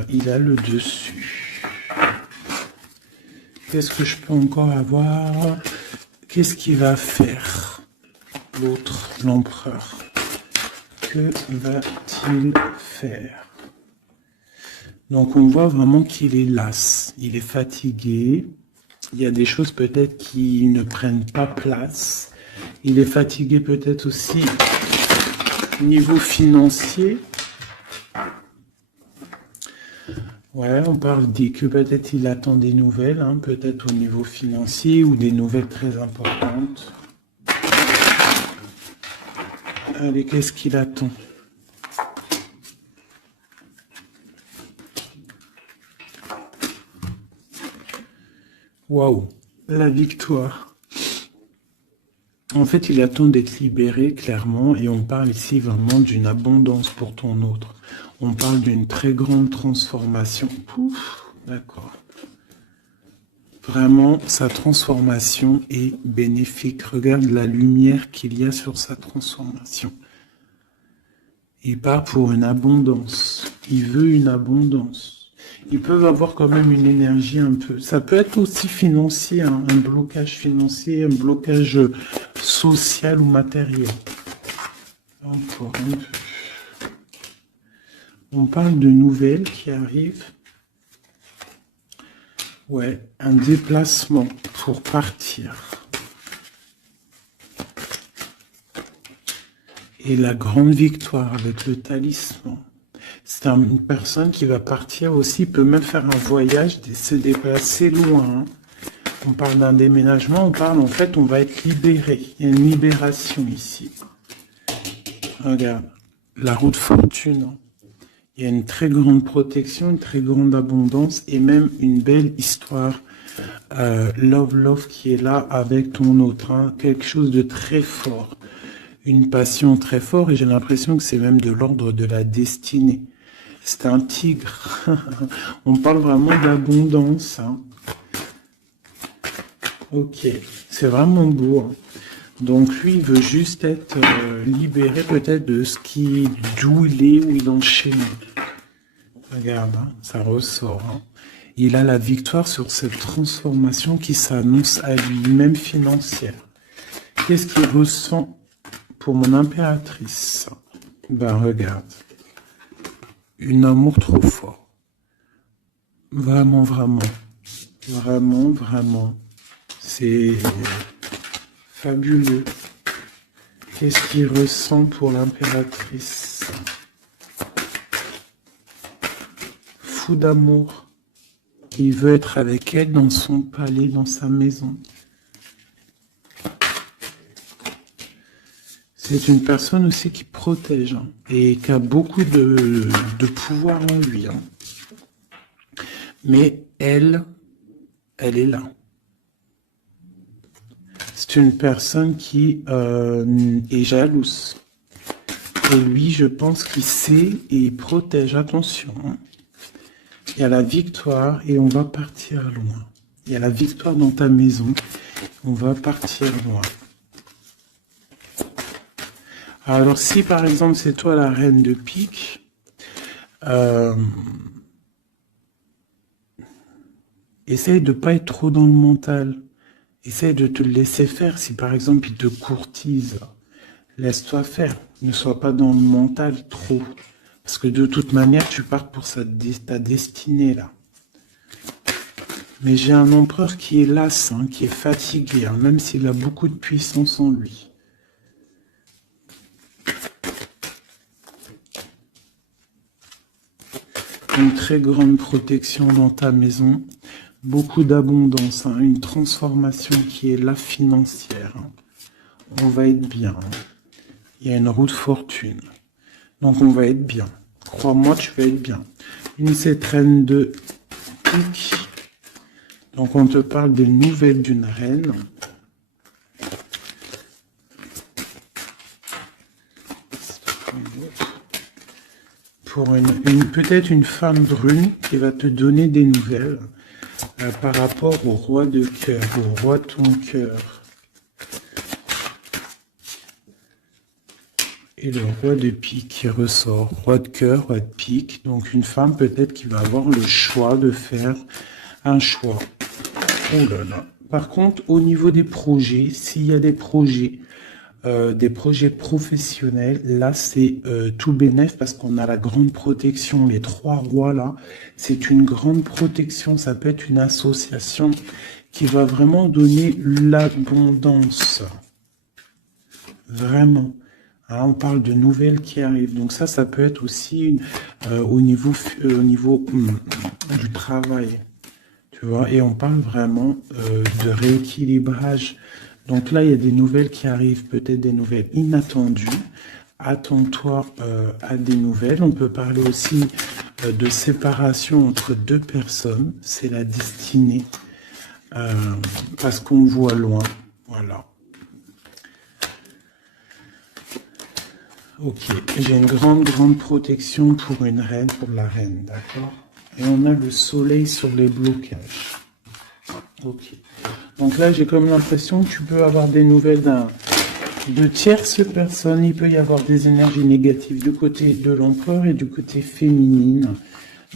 Il a le dessus. Qu'est-ce que je peux encore avoir? Qu'est-ce qu'il va faire? L'autre, l'empereur. Que va-t-il faire? Donc on voit vraiment qu'il est las. Il est fatigué. Il y a des choses peut-être qui ne prennent pas place. Il est fatigué peut-être aussi au niveau financier. Ouais, on parle dit que peut-être il attend des nouvelles, hein, peut-être au niveau financier ou des nouvelles très importantes. Allez, qu'est-ce qu'il attend? Waouh, la victoire. En fait, il attend d'être libéré, clairement, et on parle ici vraiment d'une abondance pour ton autre. On parle d'une très grande transformation. Pouf, d'accord. Vraiment, sa transformation est bénéfique. Regarde la lumière qu'il y a sur sa transformation. Il part pour une abondance. Il veut une abondance. Ils peuvent avoir quand même une énergie un peu. Ça peut être aussi financier, hein, un blocage financier, un blocage social ou matériel. Encore un peu. On parle de nouvelles qui arrivent. Ouais, un déplacement pour partir. Et la grande victoire avec le talisman. C'est une personne qui va partir aussi, peut même faire un voyage, se déplacer loin. Hein. On parle d'un déménagement, on parle en fait, on va être libéré. Il y a une libération ici. Regarde, la roue de fortune. Hein. Il y a une très grande protection, une très grande abondance et même une belle histoire. Love qui est là avec ton autre. Hein. Quelque chose de très fort. Une passion très forte et j'ai l'impression que c'est même de l'ordre de la destinée. C'est un tigre. On parle vraiment d'abondance. Hein. Ok, c'est vraiment beau. Hein. Donc lui, il veut juste être libéré peut-être de ce d'où il est, où il enchaîne. Regarde, hein, ça ressort. Hein. Il a la victoire sur cette transformation qui s'annonce à lui-même financière. Qu'est-ce qu'il ressent pour mon impératrice? Ben regarde. Un amour trop fort. Vraiment, vraiment. Vraiment, vraiment. C'est fabuleux. Qu'est-ce qu'il ressent pour l'impératrice? Fou d'amour. Il veut être avec elle dans son palais, dans sa maison. C'est une personne aussi qui protège hein, et qui a beaucoup de pouvoir en lui. Hein. Mais elle est là. C'est une personne qui est jalouse. Et lui, je pense qu'il sait et il protège. Attention. Hein. Il y a la victoire et on va partir loin. Il y a la victoire dans ta maison. On va partir loin. Alors si par exemple c'est toi la reine de pique, essaye de pas être trop dans le mental. Essaye de te laisser faire. Si par exemple il te courtise, laisse-toi faire. Ne sois pas dans le mental trop. Parce que de toute manière, tu pars pour ta destinée là. Mais j'ai un empereur qui est las, hein, qui est fatigué, hein, même s'il a beaucoup de puissance en lui. Une très grande protection dans ta maison. Beaucoup d'abondance, hein, une transformation qui est là financière. Hein. On va être bien. Hein. Il y a une roue de fortune. Donc on va être bien. Crois-moi, tu vas être bien. Une cette reine de pique. Donc on te parle des nouvelles d'une reine. Pour peut-être une femme brune qui va te donner des nouvelles par rapport au roi de cœur, au roi de ton cœur. Et le roi de pique qui ressort, roi de cœur, roi de pique. Donc une femme peut-être qui va avoir le choix de faire un choix. Oh là là. Par contre, au niveau des projets, s'il y a des projets professionnels, là c'est tout bénef parce qu'on a la grande protection. Les trois rois là, c'est une grande protection. Ça peut être une association qui va vraiment donner l'abondance. Vraiment. Hein, on parle de nouvelles qui arrivent. Donc ça peut être aussi au niveau du travail. Tu vois, et on parle vraiment de rééquilibrage. Donc là, il y a des nouvelles qui arrivent, peut-être des nouvelles inattendues. Attends-toi à des nouvelles. On peut parler aussi de séparation entre deux personnes. C'est la destinée. Parce qu'on voit loin. Voilà. Ok, j'ai une grande protection pour une reine, pour la reine, d'accord? Et on a le soleil sur les blocages. Ok. Donc là, j'ai comme l'impression que tu peux avoir des nouvelles de tierces personnes. Il peut y avoir des énergies négatives du côté de l'empereur et du côté féminine.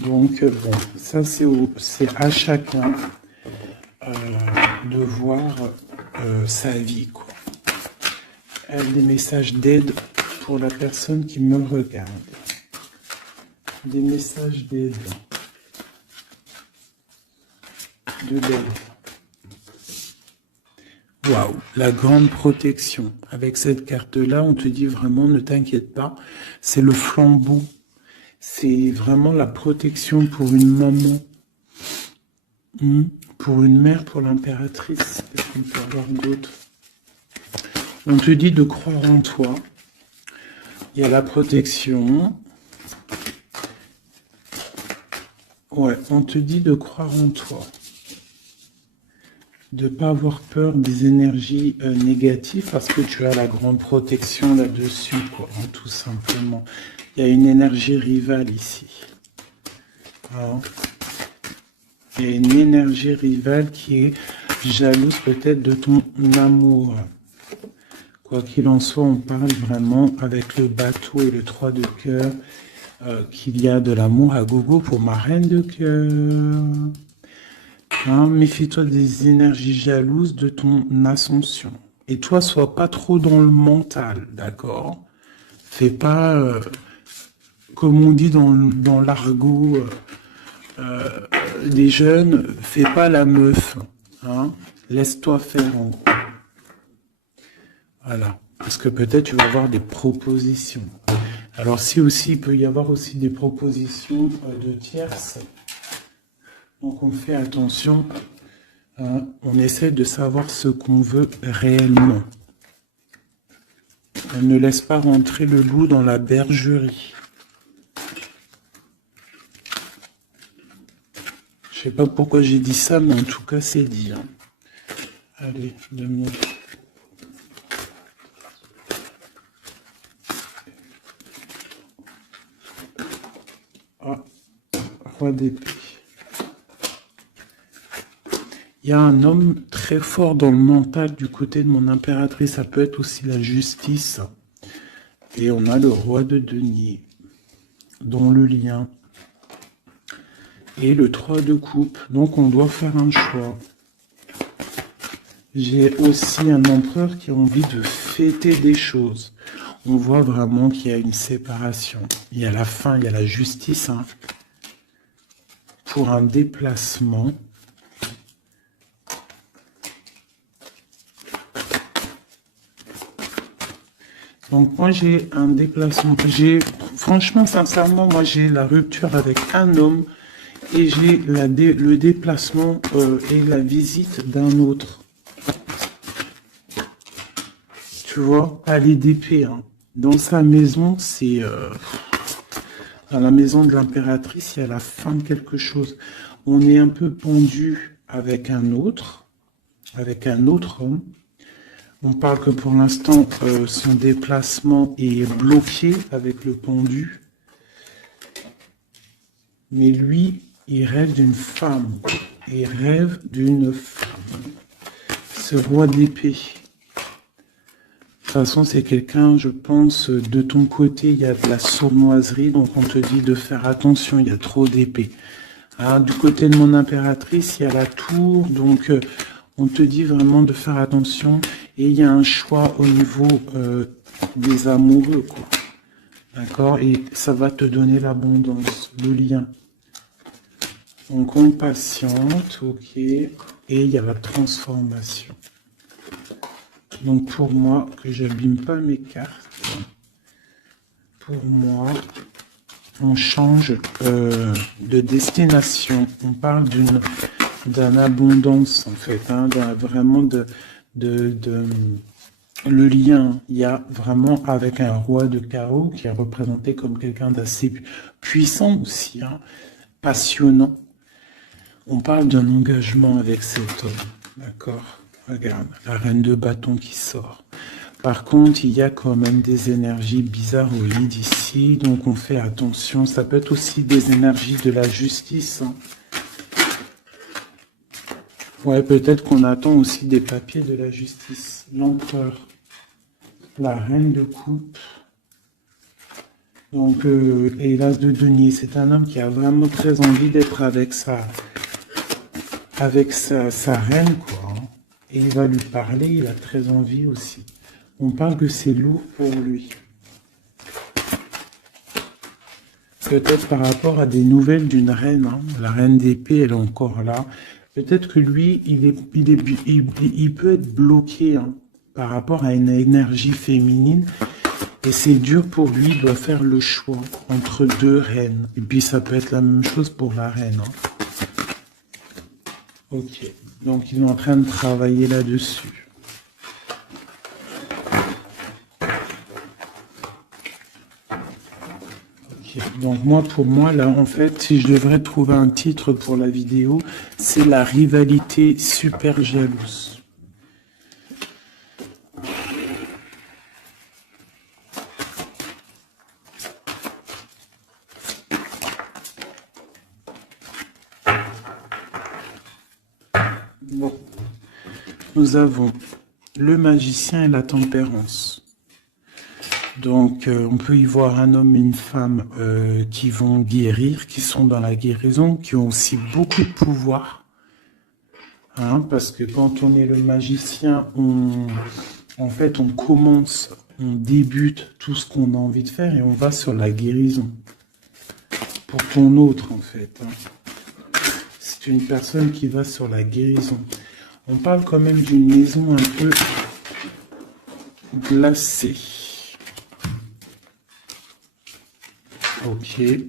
Donc, bon, ça, c'est à chacun de voir sa vie, quoi. Des messages d'aide pour la personne qui me regarde. Des messages d'aide. De l'aide. Waouh, la grande protection. Avec cette carte-là, on te dit vraiment, ne t'inquiète pas, c'est le flambeau. C'est vraiment la protection pour une maman. Pour une mère, pour l'impératrice. Qu'est-ce qu'on peut avoir d'autre? On te dit de croire en toi. Il y a la protection. Ouais, on te dit de croire en toi. De ne pas avoir peur des énergies négatives parce que tu as la grande protection là-dessus, quoi, hein, tout simplement. Il y a une énergie rivale ici. Alors, il y a une énergie rivale qui est jalouse peut-être de ton amour. Quoi qu'il en soit, on parle vraiment avec le bateau et le 3 de cœur qu'il y a de l'amour à gogo pour ma reine de cœur. Hein, méfie-toi des énergies jalouses de ton ascension. Et toi, sois pas trop dans le mental, d'accord? Fais pas, comme on dit dans l'argot des jeunes, fais pas la meuf. Hein? Laisse-toi faire, en gros. Voilà. Parce que peut-être tu vas avoir des propositions. Alors si aussi, il peut y avoir aussi des propositions de tierces. Donc on fait attention, hein, on essaie de savoir ce qu'on veut réellement. On ne laisse pas rentrer le loup dans la bergerie. Je sais pas pourquoi j'ai dit ça, mais en tout cas c'est dit. Hein. Allez, 2 minutes. Ah, roi d'épée. Il y a un homme très fort dans le mental du côté de mon impératrice. Ça peut être aussi la justice. Et on a le roi de denier, dont le lien. Et le 3 de coupe. Donc on doit faire un choix. J'ai aussi un empereur qui a envie de fêter des choses. On voit vraiment qu'il y a une séparation. Il y a la fin, il y a la justice. Hein, pour un déplacement. Donc moi j'ai un déplacement. Franchement, sincèrement, moi j'ai la rupture avec un homme et j'ai le déplacement et la visite d'un autre. Tu vois, aller d'épée. Hein. Dans sa maison, c'est... dans la maison de l'impératrice, il y a la fin de quelque chose. On est un peu pendu avec un autre homme. On parle que pour l'instant, son déplacement est bloqué avec le pendu. Mais lui, il rêve d'une femme. Il rêve d'une femme. Ce roi d'épée. De toute façon, c'est quelqu'un, je pense, de ton côté, il y a de la sournoiserie, donc on te dit de faire attention, il y a trop d'épées. Hein, du côté de mon impératrice, il y a la tour, donc on te dit vraiment de faire attention. Et il y a un choix au niveau des amoureux, quoi. D'accord? Et ça va te donner l'abondance, le lien. Donc on patiente, ok. Et il y a la transformation. Donc pour moi, que j'abîme pas mes cartes, pour moi, on change de destination. On parle d'une abondance en fait, hein, vraiment le lien. Il y a vraiment avec un roi de carreau qui est représenté comme quelqu'un d'assez puissant aussi, hein, passionnant. On parle d'un engagement avec cet homme, d'accord? Regarde, la reine de bâton qui sort. Par contre, il y a quand même des énergies bizarres au lit d'ici, donc on fait attention. Ça peut être aussi des énergies de la justice. Hein. Ouais, peut-être qu'on attend aussi des papiers de la justice. L'empereur, la reine de coupe. Donc, et l'as de denier, c'est un homme qui a vraiment très envie d'être avec sa reine, quoi. Hein. Et il va lui parler, il a très envie aussi. On parle que c'est lourd pour lui. Peut-être par rapport à des nouvelles d'une reine. Hein. La reine d'épée, elle est encore là. Peut-être que lui, il peut être bloqué hein, par rapport à une énergie féminine. Et c'est dur pour lui, il doit faire le choix entre deux reines. Et puis ça peut être la même chose pour la reine. Hein. Ok, donc ils sont en train de travailler là-dessus. Ok, donc moi, pour moi, là, en fait, si je devrais trouver un titre pour la vidéo, c'est la rivalité super jalouse. Bon, nous avons le magicien et la tempérance. Donc, on peut y voir un homme et une femme qui vont guérir, qui sont dans la guérison, qui ont aussi beaucoup de pouvoir. Hein, parce que quand on est le magicien, en fait, on commence, on débute tout ce qu'on a envie de faire et on va sur la guérison. Pour ton autre, en fait. Hein. C'est une personne qui va sur la guérison. On parle quand même d'une maison un peu glacé. Ok. Il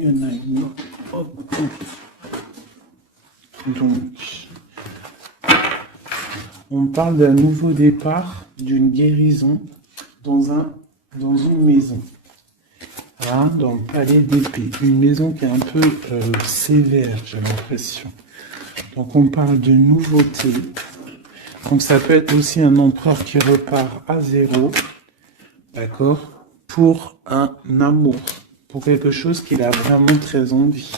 y en a une. Hop, hop. Donc, on parle d'un nouveau départ, d'une guérison dans une maison. Là, dans le palais d'épée. Une maison qui est un peu sévère, j'ai l'impression. Donc, on parle de nouveauté. Donc, ça peut être aussi un empereur qui repart à zéro. D'accord? Pour un amour. Pour quelque chose qu'il a vraiment très envie.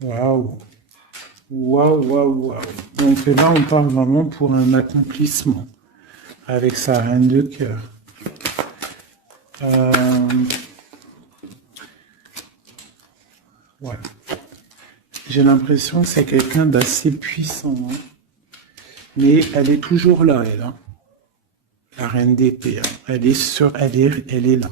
Waouh! Waouh, waouh, waouh. Donc là, on parle vraiment pour un accomplissement. Avec sa reine de cœur. Ouais. J'ai l'impression que c'est quelqu'un d'assez puissant. Hein. Mais elle est toujours là, elle. Hein. La reine d'épée. Hein. Elle est là.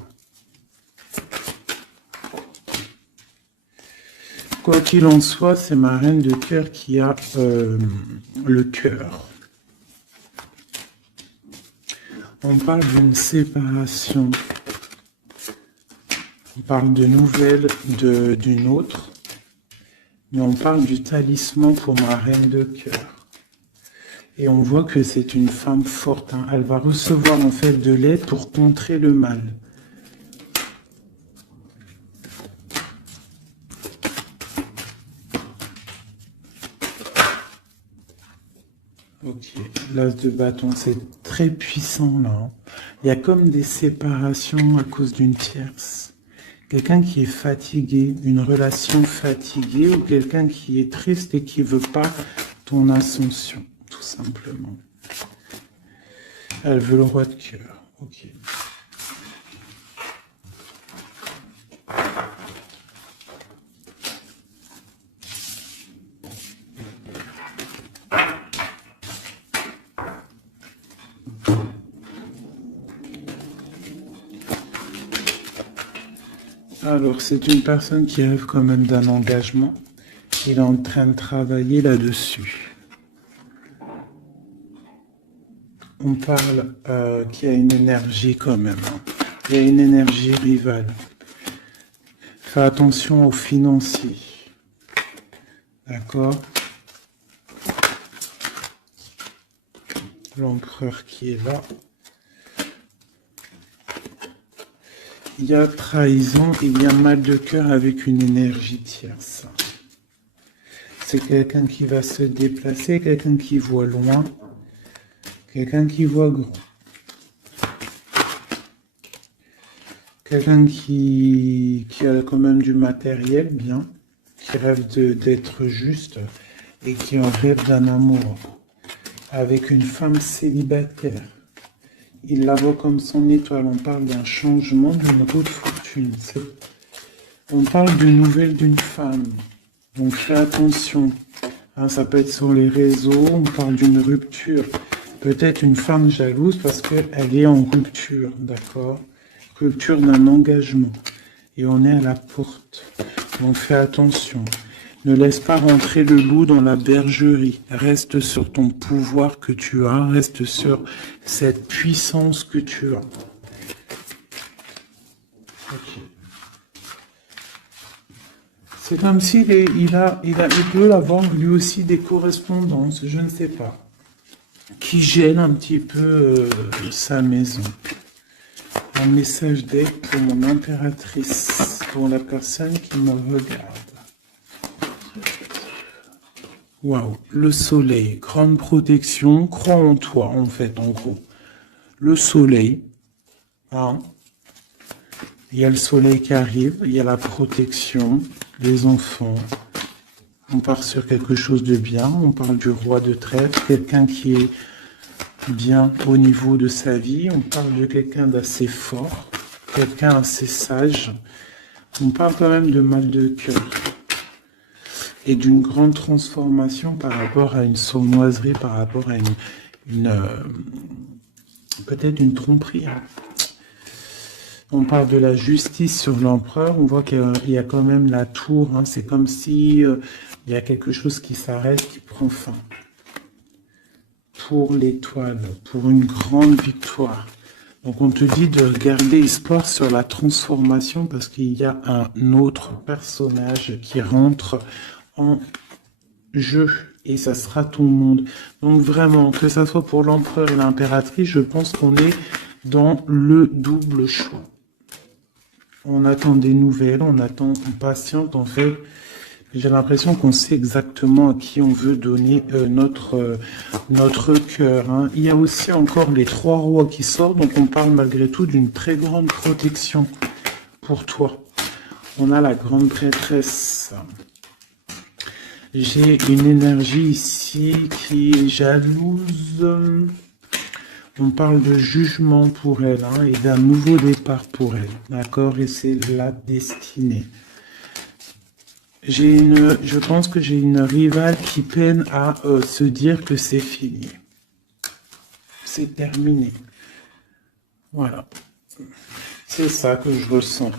Quoi qu'il en soit, c'est ma reine de cœur qui a le cœur. On parle d'une séparation. On parle de nouvelles d'une autre. Mais on parle du talisman pour ma reine de cœur. Et on voit que c'est une femme forte. Hein. Elle va recevoir en fait de l'aide pour contrer le mal. Ok, l'as de bâton, c'est très puissant là. Hein. Il y a comme des séparations à cause d'une tierce. Quelqu'un qui est fatigué, une relation fatiguée, ou quelqu'un qui est triste et qui veut pas ton ascension, tout simplement. Elle veut le roi de cœur. Ok. Alors, c'est une personne qui rêve quand même d'un engagement. Il est en train de travailler là-dessus. On parle qu'il y a une énergie quand même. Hein. Il y a une énergie rivale. Fais attention aux financiers. D'accord? L'empereur qui est là. Il y a trahison, il y a mal de cœur avec une énergie tierce. C'est quelqu'un qui va se déplacer, quelqu'un qui voit loin, quelqu'un qui voit grand. Quelqu'un qui a quand même du matériel, bien, qui rêve d'être juste et qui en rêve d'un amour. Avec une femme célibataire. Il la voit comme son étoile. On parle d'un changement, d'une roue de fortune. On parle d'une nouvelle d'une femme. Donc fais attention. Hein, ça peut être sur les réseaux. On parle d'une rupture. Peut-être une femme jalouse parce qu'elle est en rupture. D'accord? Rupture d'un engagement. Et on est à la porte. Donc fais attention. Ne laisse pas rentrer le loup dans la bergerie. Reste sur ton pouvoir que tu as. Reste sur cette puissance que tu as. Okay. C'est comme s'il il peut avoir lui aussi des correspondances, je ne sais pas, qui gênent un petit peu sa maison. Un message d'aide pour mon impératrice, pour la personne qui me regarde. Waouh, le soleil, grande protection, crois en toi en fait, en gros. Le soleil, hein. Il y a le soleil qui arrive, il y a la protection, les enfants. On part sur quelque chose de bien, on parle du roi de trèfle, quelqu'un qui est bien au niveau de sa vie, on parle de quelqu'un d'assez fort, quelqu'un assez sage. On parle quand même de mal de cœur. Et d'une grande transformation par rapport à une sournoiserie, par rapport à peut-être une tromperie. Hein. On parle de la justice sur l'empereur. On voit qu'il y a quand même la tour. Hein. C'est comme si il y a quelque chose qui s'arrête, qui prend fin. Pour l'étoile, pour une grande victoire. Donc on te dit de garder espoir sur la transformation parce qu'il y a un autre personnage qui rentre en jeu et ça sera ton monde. Donc vraiment, que ça soit pour l'empereur et l'impératrice, je pense qu'on est dans le double choix. On attend des nouvelles, on patiente en fait. J'ai l'impression qu'on sait exactement à qui on veut donner notre cœur. Hein. Il y a aussi encore les 3 rois qui sortent, donc on parle malgré tout d'une très grande protection pour toi. On a la grande prêtresse. J'ai une énergie ici qui est jalouse. On parle de jugement pour elle hein, et d'un nouveau départ pour elle. D'accord? Et c'est la destinée. Je pense que j'ai une rivale qui peine à se dire que c'est fini. C'est terminé. Voilà. C'est ça que je ressens.